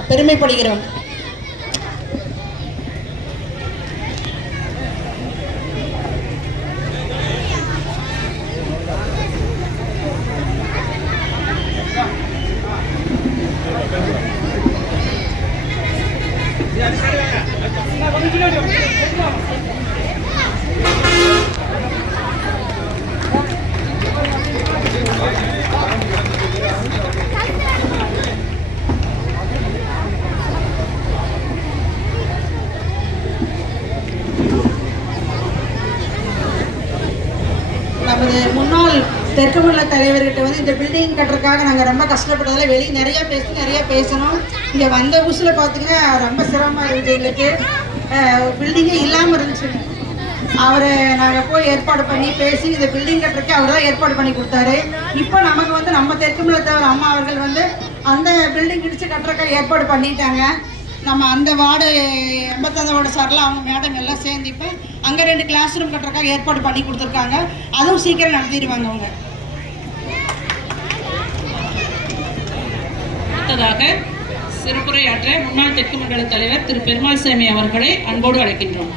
பெருமைப்படுகிறோம். நமது முன்னாள் தெற்கு மண்டல தலைவர்கிட்ட வந்து இந்த பில்டிங் கட்டுறதுக்காக நாங்கள் ரொம்ப கஷ்டப்பட்டதில் வெளியே நிறையா பேசணும். இங்கே வந்த புதுசில் பார்த்தீங்கன்னா ரொம்ப சிரமமாக இருந்துச்சு. எங்களுக்கு பில்டிங்கே இல்லாமல் இருந்துச்சு. அவர் நாங்கள் போய் ஏற்பாடு பண்ணி பேசி இந்த பில்டிங் கட்டுறதுக்கு அவர் தான் ஏற்பாடு பண்ணி கொடுத்தாரு. இப்போ நமக்கு வந்து நம்ம தெற்கு மண்டல தலைவர் அம்மா அவர்கள் வந்து அந்த பில்டிங் இடித்து கட்டுறதுக்கு ஏற்பாடு பண்ணிட்டாங்க. நம்ம அந்த வார்டு 85 வார்டு சார்லாம் அவங்க மேடம் எல்லாம் சேர்ந்து இப்போ அங்கே 2 கிளாஸ் ரூம் கட்டுறதுக்காக ஏற்பாடு பண்ணி கொடுத்துருக்காங்க. அதுவும் சீக்கிரம் நடத்திடுவாங்க அவங்க. அடுத்ததாக சிறப்புரையாற்ற முன்னாள் தெற்கு மண்டல தலைவர் திரு பெருமாள் சாமி அவர்களை அன்போடு அழைக்கின்றோம்.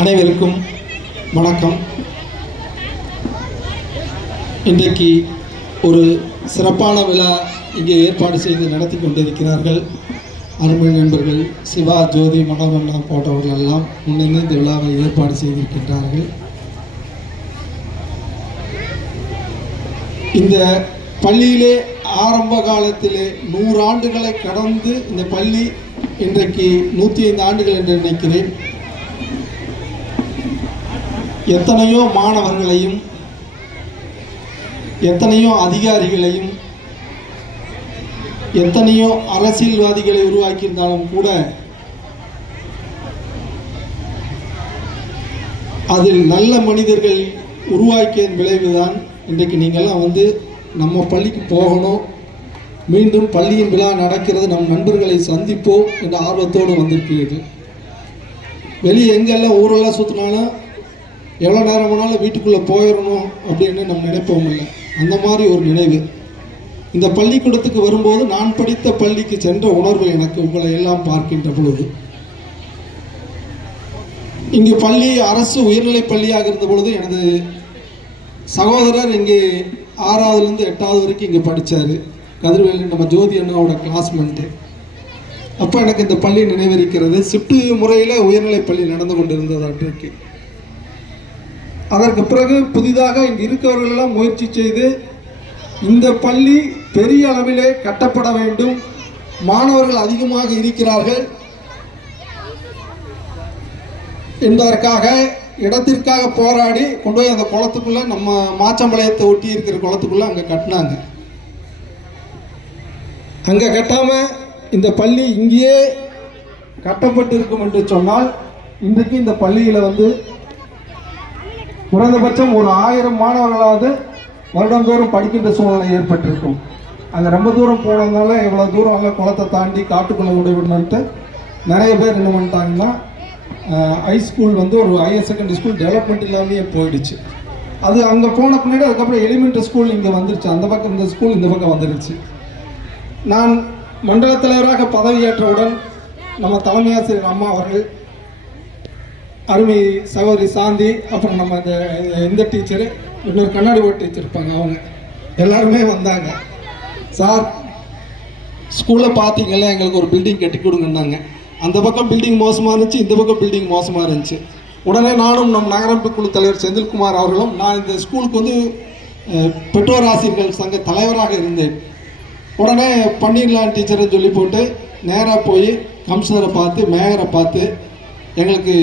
அனைவருக்கும் வணக்கம். இன்றைக்கு ஒரு சிறப்பான விழா இங்கே ஏற்பாடு செய்து நடத்தி கொண்டிருக்கிறார்கள். அருமை நண்பர்கள் சிவா, ஜோதி, மனோரமா போன்றவர்கள் எல்லாம் முன்னிருந்து இந்த விழாவை ஏற்பாடு செய்திருக்கின்றார்கள். இந்த பள்ளியிலே ஆரம்ப காலத்திலே 100 ஆண்டுகளை கடந்து இந்த பள்ளி இன்றைக்கு 105 ஆண்டுகள் என்று நினைக்கிறேன். எத்தனையோ மாணவர்களையும் எத்தனையோ அதிகாரிகளையும் எத்தனையோ அரசியல்வாதிகளை உருவாக்கியிருந்தாலும் கூட அதில் நல்ல மனிதர்கள் உருவாக்கியதன் விளைவுதான் இன்றைக்கு நீங்கள்லாம் வந்து நம்ம பள்ளிக்கு போகணும், மீண்டும் பள்ளியின் விழா நடக்கிறது, நம் நண்பர்களை சந்திப்போம் என்ற ஆர்வத்தோடு வந்திருக்கிறீர்கள். வெளியே எங்கெல்லாம் ஊரெல்லாம் சுற்றினாலும் எவ்வளோ நேரம் வேணாலும் வீட்டுக்குள்ளே போயிடணும் அப்படின்னு நம்ம நினைப்போம் இல்லை. அந்த மாதிரி ஒரு நினைவு இந்த பள்ளிக்கூடத்துக்கு வரும்போது நான் படித்த பள்ளிக்கு சென்ற உணர்வு எனக்கு உங்களை எல்லாம் பார்க்கின்ற பொழுது. இங்கு பள்ளி அரசு உயர்நிலைப் பள்ளியாக இருந்த பொழுது எனது சகோதரர் இங்கே 6ஆவதுலேருந்து 8ஆவது வரைக்கும் இங்கே படித்தார். கதிர்வேலு நம்ம ஜோதி அண்ணாவோட கிளாஸ்மேட்டு. அப்போ எனக்கு இந்த பள்ளி நினைவிருக்கிறது. ஷிஃப்ட் முறையில் உயர்நிலைப் பள்ளி நடந்து கொண்டிருந்தது அன்றைக்கு. அதற்கு பிறகு புதிதாக இங்கு இருக்கவர்களெல்லாம் முயற்சி செய்து இந்த பள்ளி பெரிய அளவிலே கட்டப்பட வேண்டும், மாணவர்கள் அதிகமாக இருக்கிறார்கள் என்பதற்காக இடத்திற்காக போராடி கொண்டு போய் அந்த குளத்துக்குள்ளே, நம்ம மாச்சம்பாளையத்தை ஒட்டி இருக்கிற குளத்துக்குள்ளே அங்கே கட்டினாங்க. அங்கே கட்டாமல் இந்த பள்ளி இங்கேயே கட்டப்பட்டிருக்கும் என்று சொன்னால் இன்றைக்கு இந்த பள்ளியில் வந்து குறைந்தபட்சம் ஒரு 1000 மாணவர்களாவது வருடந்தோறும் படிக்கின்ற சூழ்நிலை ஏற்பட்டிருக்கும். அங்கே ரொம்ப தூரம் போனதுனால எவ்வளோ தூரம் அங்கே குளத்தை தாண்டி காட்டுக்குள்ளே விடணுன்ட்டு நிறைய பேர் என்ன பண்ணிட்டாங்கன்னா ஹைஸ்கூல் வந்து ஒரு ஹையர் செகண்டரி ஸ்கூல் டெவலப்மெண்ட் இல்லாமையே போயிடுச்சு. அது அங்கே போன பின்னாடி அதுக்கப்புறம் எலிமெண்ட்ரி ஸ்கூல் இங்கே வந்துருச்சு. அந்த பக்கம் இந்த ஸ்கூல் இந்த பக்கம் வந்துருச்சு. நான் மண்டல தலைவராக பதவியேற்றவுடன் நம்ம தலைமை ஆசிரியர் அம்மா அவர்கள், அருமை சகோதரி சாந்தி, அப்புறம் நம்ம இந்த டீச்சரு, இன்னொரு கண்ணாடி போர்டு டீச்சர் இருப்பாங்க, அவங்க எல்லாருமே வந்தாங்க. சார் ஸ்கூலை பார்த்தீங்கல்ல, எங்களுக்கு ஒரு பில்டிங் கட்டி கொடுங்கன்னாங்க. அந்த பக்கம் பில்டிங் மோசமாக இருந்துச்சு, இந்த பக்கம் பில்டிங் மோசமாக இருந்துச்சு. உடனே நானும் நம் நகரமைப்பு குழு தலைவர் செந்தில்குமார் அவர்களும், நான் இந்த ஸ்கூலுக்கு வந்து பெற்றோர் ஆசிரியர்கள் சங்க தலைவராக இருந்தேன். உடனே பண்ணிடலாம் டீச்சர்னு சொல்லி போட்டு நேராக போய் கமிஷனரை பார்த்து மேயரை பார்த்து, எங்களுக்கு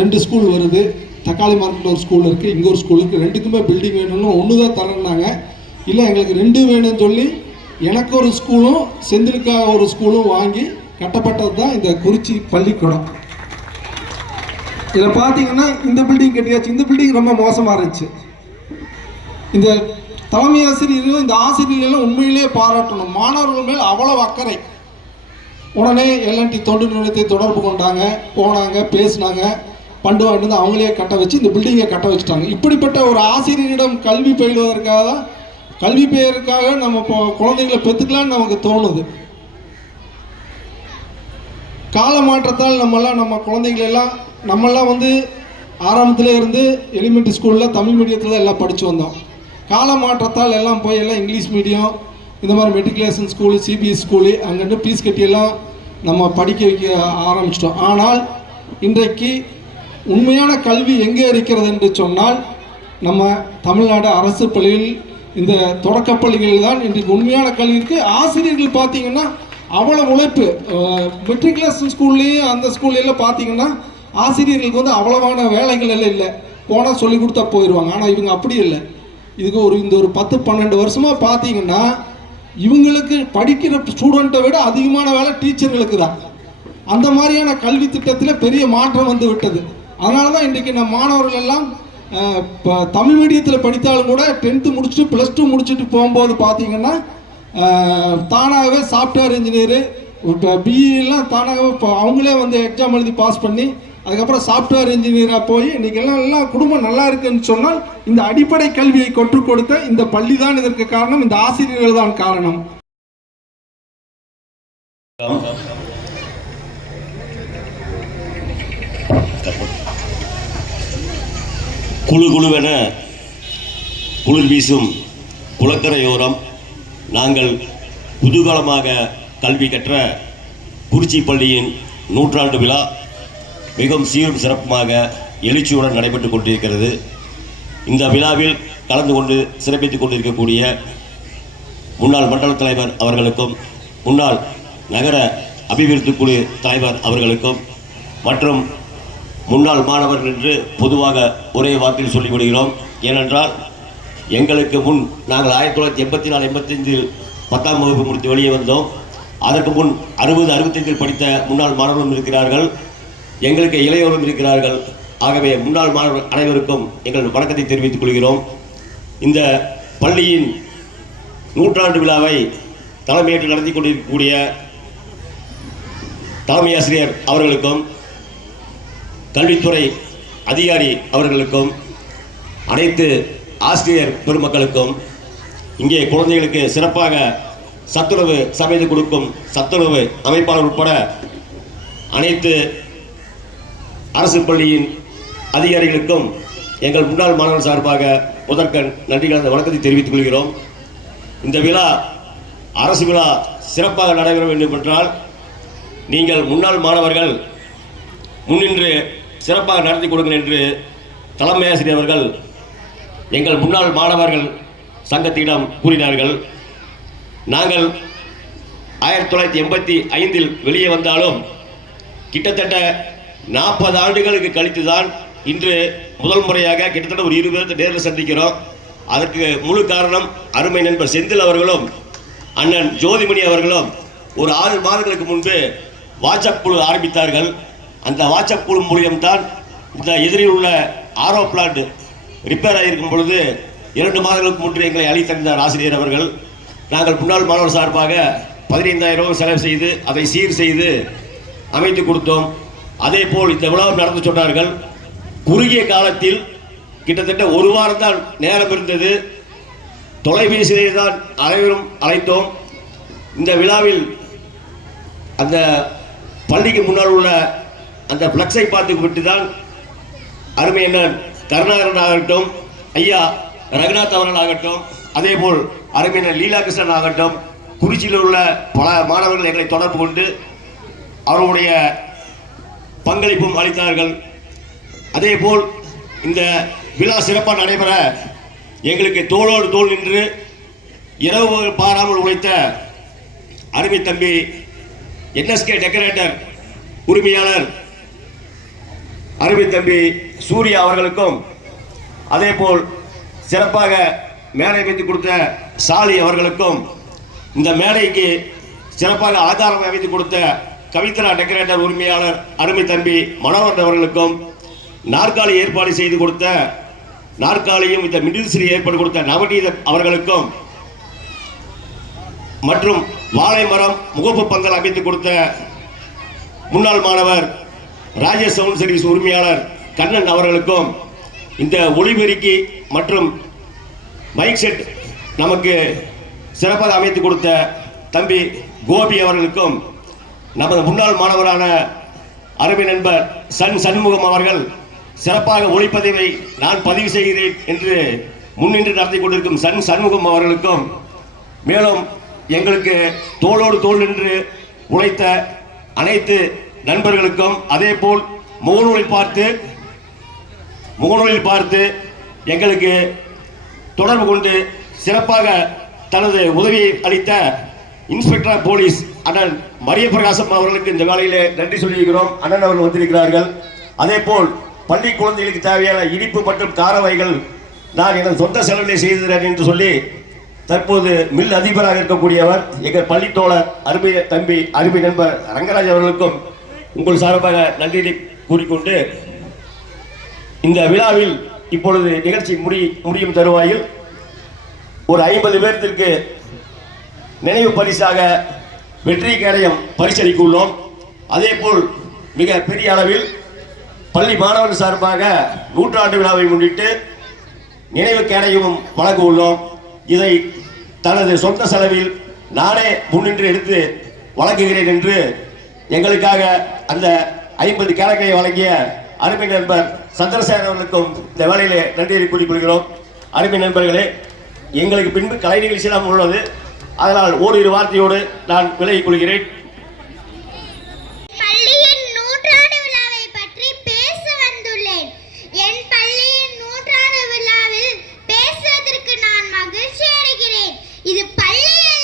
2 ஸ்கூல் வருது, தக்காளி மார்க்கெட்டில் ஒரு ஸ்கூல் இருக்குது, இங்கே ஒரு ஸ்கூல் இருக்குது, 2க்குமே பில்டிங் வேணும்னு 1 தான் தரேன்னாங்க. இல்லை எங்களுக்கு 2 வேணும்னு சொல்லி எனக்கு ஒரு ஸ்கூலும் செந்திலுக்காக ஒரு ஸ்கூலும் வாங்கி கட்டப்பட்டது தான் இந்த குறிச்சி பள்ளிக்கூடம். இதில் பார்த்தீங்கன்னா இந்த பில்டிங் கட்டியாச்சு. இந்த பில்டிங் ரொம்ப மோசமாக இருந்துச்சு. இந்த தலைமை ஆசிரியர்களும் இந்த ஆசிரியர்களும் உண்மையிலேயே பாராட்டணும். மாணவர்கள் மேல் அவ்வளவு அக்கறை. உடனே எல்என்டி தொண்டு நிறுவனத்தை தொடர்பு கொண்டாங்க, போனாங்க, பேசினாங்க, பண்டுவாண்டு அவங்களே கட்ட வச்சு இந்த பில்டிங்கை கட்ட வச்சுட்டாங்க. இப்படிப்பட்ட ஒரு ஆசிரியரிடம் கல்வி பயிலுவதற்காக தான், கல்வி பெயருக்காக நம்ம குழந்தைகளை பெற்றுக்கலான்னு நமக்கு தோணுது. கால மாற்றத்தால் நம்ம குழந்தைகளெல்லாம் நம்மெல்லாம் வந்து ஆரம்பத்தில் இருந்து எலிமெண்ட்ரி ஸ்கூலில் தமிழ் மீடியத்தில் தான் எல்லாம் படித்து வந்தோம். கால மாற்றத்தால் எல்லாம் போய் எல்லாம் இங்கிலீஷ் மீடியம், இந்த மாதிரி மெட்ரிகுலேஷன் ஸ்கூலு, சிபிஎஸ் ஸ்கூலு, அங்கேருந்து ஃபீஸ் கட்டியெல்லாம் நம்ம படிக்க வைக்க ஆரம்பிச்சிட்டோம். ஆனால் இன்றைக்கு உண்மையான கல்வி எங்கே இருக்கிறது என்று சொன்னால் நம்ம தமிழ்நாடு அரசு பள்ளியில், இந்த தொடக்கப்பள்ளிகளில் தான் இன்றைக்கு உண்மையான கல்வி இருக்குது. ஆசிரியர்கள் பார்த்தீங்கன்னா அவ்வளோ உழைப்பு. மெட்ரிகுலேஷன் ஸ்கூல்லேயும் அந்த ஸ்கூல்லையும் பார்த்தீங்கன்னா ஆசிரியர்களுக்கு வந்து அவ்வளவான வேலைகள் எல்லாம் இல்லை, போனால் சொல்லி கொடுத்தா போயிடுவாங்க. ஆனால் இவங்க அப்படி இல்லை. இதுக்கு இந்த ஒரு 10-12 வருஷமாக பார்த்தீங்கன்னா இவங்களுக்கு படிக்கிற ஸ்டூடெண்ட்டை விட அதிகமான வேலை டீச்சர்களுக்கு தான். அந்த மாதிரியான கல்வி திட்டத்தில் பெரிய மாற்றம் வந்து விட்டது. அதனால தான் இன்றைக்கி நம்ம மாணவர்கள் எல்லாம் இப்போ தமிழ் மீடியத்தில் படித்தாலும் கூட 10th முடிச்சுட்டு +2 முடிச்சுட்டு போகும்போது பார்த்தீங்கன்னா தானாகவே சாஃப்ட்வேர் இன்ஜினியரு, இப்போ பிஇலாம் தானாகவே இப்போ அவங்களே வந்து எக்ஸாம் எழுதி பாஸ் பண்ணி அதுக்கப்புறம் சாஃப்ட்வேர் இன்ஜினியராக போய் இன்றைக்கி எல்லாம் குடும்பம் நல்லா இருக்குன்னு சொன்னால் இந்த அடிப்படை கல்வியை கற்றுக் கொடுத்த இந்த பள்ளி தான் இதற்கு காரணம், இந்த ஆசிரியர்கள் தான் காரணம். குழு குழுவென குளிர் வீசும் குளக்கரையோரம் நாங்கள் குதூகலமாக கல்வி கற்ற குறிச்சி பள்ளியின் 100ஆண்டு விழா மிகவும் சீரும் சிறப்புமாக எழுச்சியுடன் நடைபெற்றுக் கொண்டிருக்கிறது. இந்த விழாவில் கலந்து கொண்டு சிறப்பித்துக் கொண்டிருக்கக்கூடிய முன்னாள் மண்டல தலைவர் அவர்களுக்கும் முன்னாள் நகர அபிவிருத்தி குழு தலைவர் அவர்களுக்கும் மற்றும் முன்னாள் மாணவர்கள் என்று பொதுவாக ஒரே வாக்கில் சொல்லிவிடுகிறோம். ஏனென்றால் எங்களுக்கு முன் நாங்கள் 1984-85 10ஆம் வகுப்பு முடித்து வெளியே வந்தோம். அதற்கு முன் 60-65 படித்த முன்னாள் மாணவர்களும் இருக்கிறார்கள், எங்களுக்கு இளையோரும் இருக்கிறார்கள். ஆகவே முன்னாள் மாணவர்கள் அனைவருக்கும் எங்கள் வணக்கத்தை தெரிவித்துக் கொள்கிறோம். இந்த பள்ளியின் நூற்றாண்டு விழாவை தலைமையேற்று நடத்தி கொண்டிருக்கக்கூடிய தலைமை ஆசிரியர் அவர்களுக்கும் கல்வித்துறை அதிகாரி அவர்களுக்கும் அனைத்து ஆசிரியர் பெருமக்களுக்கும் இங்கே குழந்தைகளுக்கு சிறப்பாக சத்துணவு சமைத்து கொடுக்கும் சத்துணவு அமைப்பாளர் உட்பட அனைத்து அரசு பள்ளியின் அதிகாரிகளுக்கும் எங்கள் முன்னாள் மாணவர்கள் சார்பாக முதற்கண் நன்றி கலந்த வணக்கத்தை தெரிவித்துக் கொள்கிறோம். இந்த விழா அரசு விழா சிறப்பாக நடைபெற வேண்டும் என்றால் நீங்கள் முன்னாள் மாணவர்கள் முன்னின்று சிறப்பாக நடத்தி கொடுங்கள் என்று தலைமை ஆசிரியர் அவர்கள் எங்கள் முன்னாள் மாணவர்கள் சங்கத்திடம் கூறினார்கள். நாங்கள் 1985 வெளியே வந்தாலும் கிட்டத்தட்ட 40 ஆண்டுகளுக்கு கழித்து தான் இன்று முதல் முறையாக கிட்டத்தட்ட ஒரு 20 பேருக்கு நேரில் சந்திக்கிறோம். அதற்கு முழு காரணம் அருமை நண்பர் செந்தில் அவர்களும் அண்ணன் ஜோதிமணி அவர்களும் ஒரு 6 மாதங்களுக்கு முன்பு வாட்ஸ்அப் குழு ஆரம்பித்தார்கள். அந்த வாட்ஸ்அப் குழு மூலியம்தான் இந்த எதிரில் உள்ள ஆரோ பிளான்ட் ரிப்பேர் ஆகியிருக்கும் பொழுது 2 மாதங்களுக்கு முன்பு எங்களை அளித்தந்தார் ஆசிரியர் அவர்கள். நாங்கள் முன்னாள் மாணவர் சார்பாக 15,000 செலவு செய்து அதை சீர் செய்து அமைத்து கொடுத்தோம். அதே போல் இந்த விழாவை நடந்து சொன்னார்கள். குறுகிய காலத்தில் கிட்டத்தட்ட 1 வாரம் தான் நேரம் இருந்தது. தொலைபேசியிலே தான் அனைவரும் அழைத்தோம். இந்த விழாவில் அந்த பள்ளிக்கு முன்னால் உள்ள அந்த பிளக்ஸை பார்த்து விட்டு தான் அருமை அண்ணன் கருணாகரன் ஆகட்டும், ஐயா ரகுநாத் அவர்கள் ஆகட்டும், அதே போல் அருமையண்ணன் லீலா கிருஷ்ணன் ஆகட்டும், குறிச்சியில் உள்ள பல மாணவர்கள் எங்களை தொடர்பு கொண்டு அவருடைய பங்களிப்பும் அளித்தார்கள். அதே போல் இந்த விழா சிறப்பாக நடைபெற எங்களுக்கு தோளோடு தோள் நின்று இரவு பாராமல் உழைத்த அருமை தம்பி NSK டெக்கரேட்டர் உரிமையாளர் அருமை தம்பி சூர்யா அவர்களுக்கும், அதே போல் சிறப்பாக மேடை அமைத்து கொடுத்த சாலி அவர்களுக்கும், இந்த மேடைக்கு சிறப்பாக ஆதாரம் அமைத்து கொடுத்த கவித்ரா டெக்கரேட்டர் உரிமையாளர் அருமை தம்பி மனோகர் அவர்களுக்கும், நாற்காலி ஏற்பாடு செய்து கொடுத்த நாற்காலியும் இந்த மிடில்ஸ்ரீ ஏற்பாடு கொடுத்த நவநீத அவர்களுக்கும் மற்றும் வாழை மரம் முகப்பு பந்தல் அமைத்து கொடுத்த முன்னாள் மாணவர் ராஜேஷ் சவுண்ட் சர்வீஸ் உரிமையாளர் கண்ணன் அவர்களுக்கும், இந்த ஒளிபெருக்கி மற்றும் மைக் செட் நமக்கு சிறப்பாக அமைத்து கொடுத்த தம்பி கோபி அவர்களுக்கும், நமது முன்னாள் மாணவரான அருமை நண்பர் சண்முகம் அவர்கள் சிறப்பாக ஒளிப்பதிவை நான் பதிவு செய்கிறேன் என்று முன்னின்று நடத்தி கொண்டிருக்கும் சண்முகம் அவர்களுக்கும், மேலும் எங்களுக்கு தோளோடு தோள் நின்று உழைத்த அனைத்து நண்பர்களுக்கும், அதே போல் முகநூலில் பார்த்து எங்களுக்கு தொடர்பு கொண்டு சிறப்பாக தனது உதவியை அளித்த இன்ஸ்பெக்டர் ஆஃப் போலீஸ் அண்ணன் மரிய பிரகாசம் அவர்களுக்கு இந்த வேளையிலே நன்றி சொல்லியிருக்கிறோம். அண்ணன் அவர்கள் வந்திருக்கிறார்கள். அதே போல் பள்ளி குழந்தைகளுக்கு தேவையான இனிப்பு மற்றும் கார வகைகள் நான் எனது சொந்த செலவிலே செய்திருக்கிறேன் என்று சொல்லி தற்போது மில் அதிபராக இருக்கக்கூடியவர் எங்கள் பள்ளித்தோழர் அருமை தம்பி அருமை நண்பர் ரங்கராஜ் அவர்களுக்கும் உங்கள் சார்பாக நன்றியை கூறிக்கொண்டு இந்த விழாவில் இப்பொழுது நிகழ்ச்சி முடியும் தருவாயில் ஒரு 50 பேர்த்திற்கு நினைவு பரிசாக வெற்றி கேடயம் பரிசளிக்க உள்ளோம். அதே போல் மிக பெரிய அளவில் பள்ளி மாணவர்கள் சார்பாக 100ஆண்டு விழாவை முன்னிட்டு நினைவு கேடயமும் வழங்க உள்ளோம். இதை தனது சொந்த செலவில் நானே முன்னின்று எடுத்து வழங்குகிறேன் என்று எங்களுக்காக அந்த 50 கேடயங்களை வழங்கிய அருமை நண்பர் சந்திரசேகர் அவர்களுக்கும் இந்த வேளையிலே நன்றியை கூறிக்கொள்கிறோம். அருமை நண்பர்களே, எங்களுக்கு பின்பு கலை நிகழ்ச்சியெல்லாம் உள்ளது. அதனால் ஓரிரு வார்த்தையோடு நான் விலகிக் கொள்கிறேன். பள்ளியின் 100ஆண்டு விழாவை பற்றி பேச வந்துள்ளேன். என் பள்ளியின் 100ஆண்டு விழாவில் பேசுவதற்கு நான் மகிழ்ச்சி அடைகிறேன். இது பள்ளியில்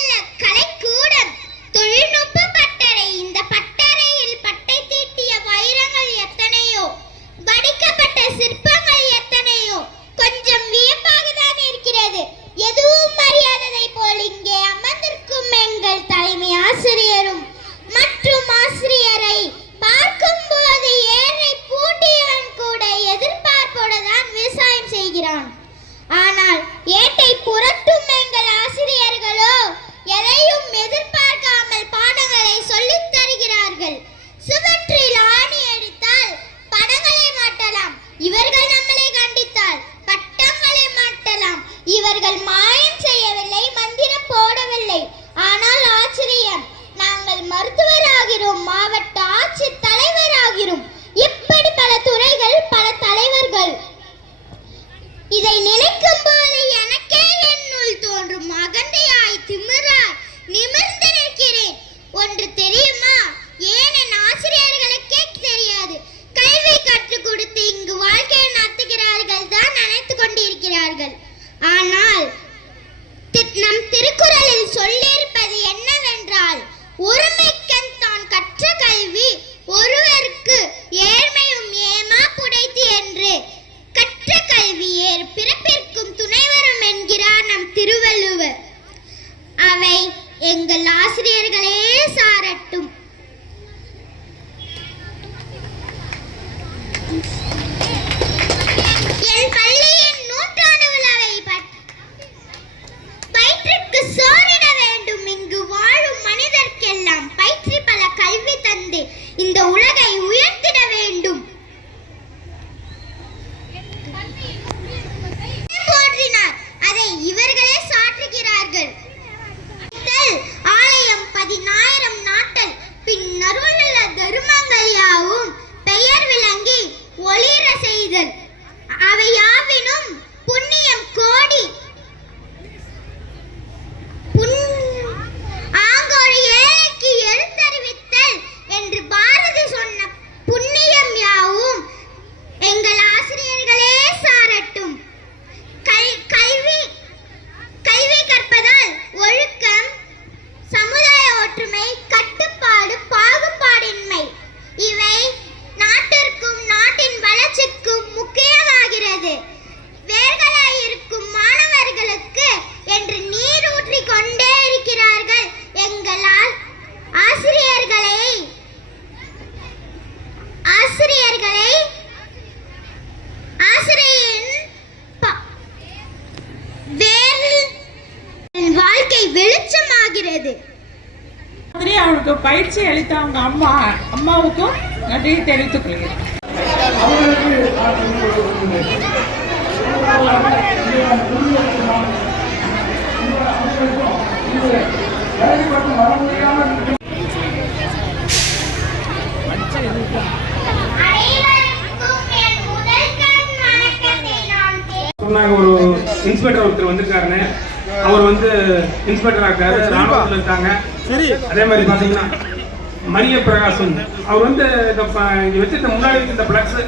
பயிற்சி அளித்த அவங்க அம்மாவுக்கும் நன்றியை தெரிவித்துக் கொள்கிறேன். சொன்னாங்க ஒரு இன்ஸ்பெக்டர் ஒருத்தர் வந்திருக்காருன்னு. அவர் வந்து இன்ஸ்பெக்டர் ஆக்காரு, ராணுவத்தில் இருக்காங்க. அதே மாதிரி பார்த்தீங்கன்னா மரிய பிரகாசன் அவர் வந்து இங்கே வச்சுருந்த முன்னாடி வச்சிருந்த பிளக்ஸ்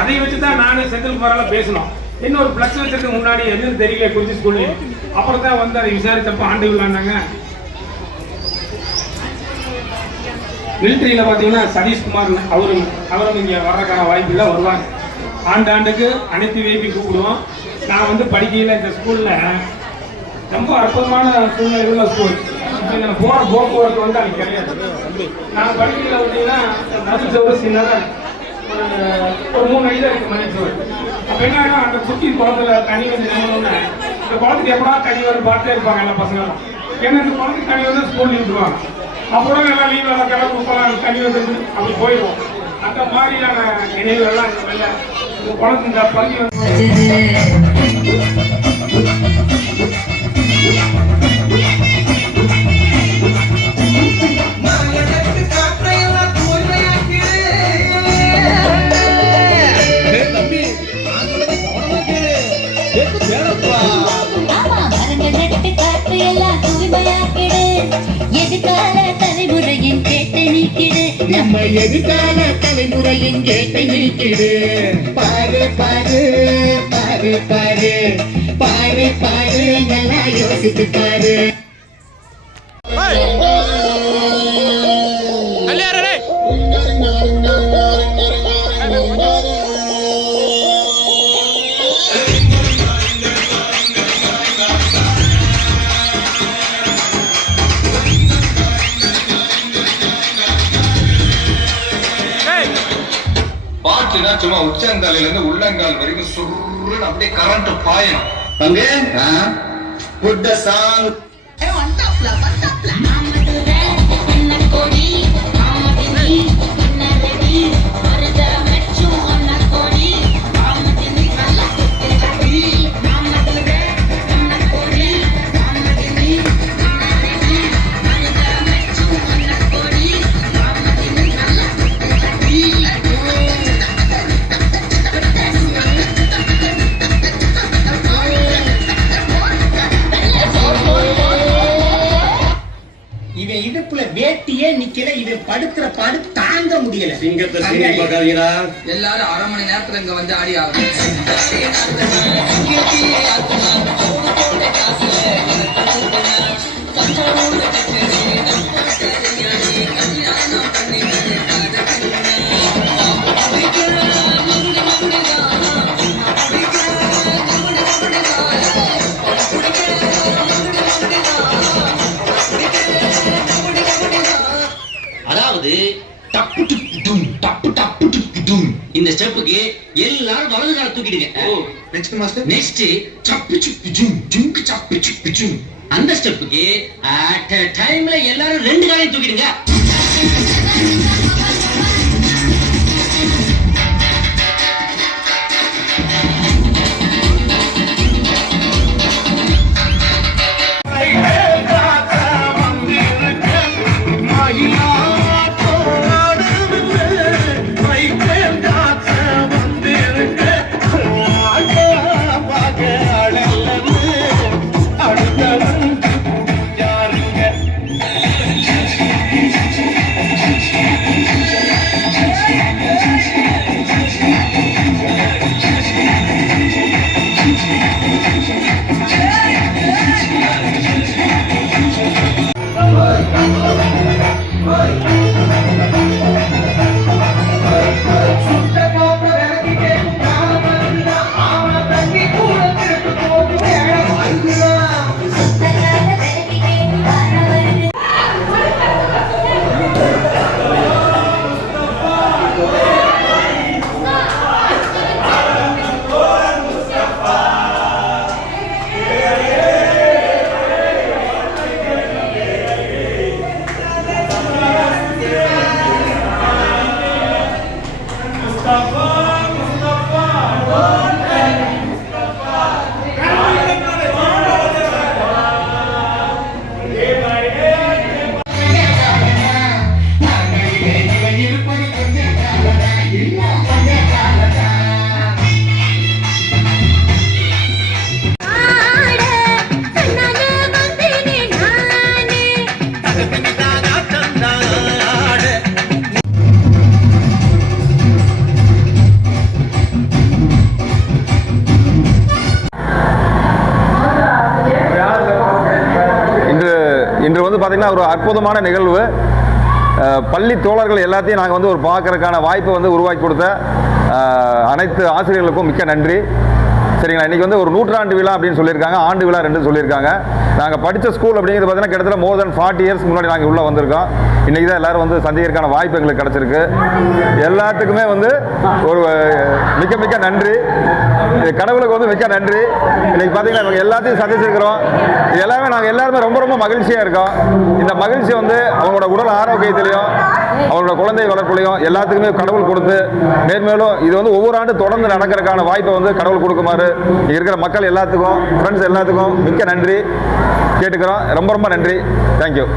அதை வச்சு தான் நான் செந்தில்குமாரால் பேசணும். இன்னொரு பிளக்ஸ் வச்சிருக்க முன்னாடி எதுவும் தெரியல குறிச்சி ஸ்கூல்ல. அப்புறம் தான் வந்து அதை விசாரித்தப்போ ஆண்டு விழாண்டாங்க. மிலிட்ரியில் பார்த்தீங்கன்னா சதீஷ்குமார் அவரும் இங்கே வர்றதுக்கான வாய்ப்பு இல்லை, வருவாங்க. ஆண்டுக்கு அனைத்து விஐபி கூப்பிடுவோம். நான் வந்து படிக்கையில் இந்த ஸ்கூலில் ரொம்ப அற்புதமான சூழ்நிலைகள் ஸ்கூல். இப்போ போகிற போக்குவரத்து வந்து அது கிடையாது. நான் படிக்கையில் பார்த்தீங்கன்னா மதில் சோறு சின்னதாக ஒரு 3 அடி தான் இருக்குது மதில் சோறு. அப்போ என்னன்னா அந்த குட்டி குளத்துல தண்ணி வந்து நினைவுன்னு இந்த குளத்துக்கு எப்படா தண்ணி வந்து பார்த்தே இருப்பாங்க எல்லா பசங்களும். ஏன்னா இந்த குளத்துக்கு தண்ணி வந்து ஸ்கூல் விட்டுருவாங்க. அப்புறம் எல்லாம் லீவ் எல்லாம் கிளம்பி போகலாம், தண்ணி வந்து அப்படி போயிடுவோம். அந்த மாதிரியான நினைவுகள்லாம் இந்த வெளில இந்த குளத்து இந்த பள்ளி வந்து எதிர்கால தலைமுறையின் கேட்டை நீக்கிடு, நம்ம எதிர்கால தலைமுறையின் கேட்டை நீக்கிடு. பாரு பாரு பாரு பாரு பாரு பாரு நல்லா யோசித்து பாரு. பாட்டுனா சும்மா உச்சந்தலையில இருந்து உள்ளங்கால் வரைக்கும் சுருன்னு அப்படியே கரண்ட் பாயணும். அங்கே புட் தி சாங் வேட்டியே நிக்கல, இவன் படுக்கிற பாடு தாங்க முடியல. எல்லாரும் 1/2 மணி நேரத்துல இங்க வந்து ஆடி ஆகும். அதாவது டப்பு டப்பு டும் டப்பு டப்பு டப்பு டும் இந்த ஸ்டெப்புக்கு எல்லாரும் வலது கால தூக்கிடுங்க. நெக்ஸ்ட் மாஸ்டர் நெக்ஸ்ட் சப்பு சுப்பு ஜும் ஜும்க்கு சப்பு சுப்பு ஜும் அந்த ஸ்டெப்புக்கு அட் a டைம்ல எல்லாரும் 2 காலையும் தூக்கிடுங்க. என்ன ஒரு அற்புதமான நிகழ்வு. பள்ளி தோழர்கள் எல்லாத்தையும் நாங்கள் வந்து ஒரு பார்க்கறதுக்கான வாய்ப்பை வந்து உருவாக்கி கொடுத்த அனைத்து ஆசிரியர்களுக்கும் மிக்க நன்றி. சரிங்களா, இன்றைக்கி வந்து ஒரு நூற்றாண்டு விழா அப்படின்னு சொல்லியிருக்காங்க, ஆண்டு விழா 2 சொல்லியிருக்காங்க. நாங்கள் படித்த ஸ்கூல் அப்படிங்கிறது பார்த்தீங்கன்னா கிட்டத்தட்ட மோர் தென் 40 இயர்ஸ் முன்னாடி நாங்கள் உள்ளே வந்திருக்கோம். இன்றைக்கி தான் எல்லோரும் வந்து சந்திக்கிறதுக்கான வாய்ப்பு எங்களுக்கு கிடச்சிருக்கு. எல்லாத்துக்குமே வந்து ஒரு மிக்க மிக்க நன்றி. கடவுளுக்கு வந்து மிக்க நன்றி. இன்றைக்கி பார்த்தீங்கன்னா நாங்கள் எல்லாத்தையும் சந்திச்சிருக்கிறோம். இது எல்லாமே நாங்கள் எல்லாருமே ரொம்ப ரொம்ப மகிழ்ச்சியாக இருக்கோம். இந்த மகிழ்ச்சி வந்து அவங்களோட உடல் ஆரோக்கியத்திலையும் அவங்களோட குழந்தை வளர்ப்புலையும் எல்லாத்துக்குமே கடவுள் கொடுத்து மேன்மேலும் இது வந்து ஒவ்வொரு ஆண்டு தொடர்ந்து நடக்கிறதுக்கான வாய்ப்பை வந்து கடவுள் கொடுக்குமாறு இங்கே இருக்கிற மக்கள் எல்லாத்துக்கும், ஃப்ரெண்ட்ஸ் எல்லாத்துக்கும் மிக்க நன்றி கேட்டுக்கிறோம். ரொம்ப ரொம்ப நன்றி. தேங்க்யூ.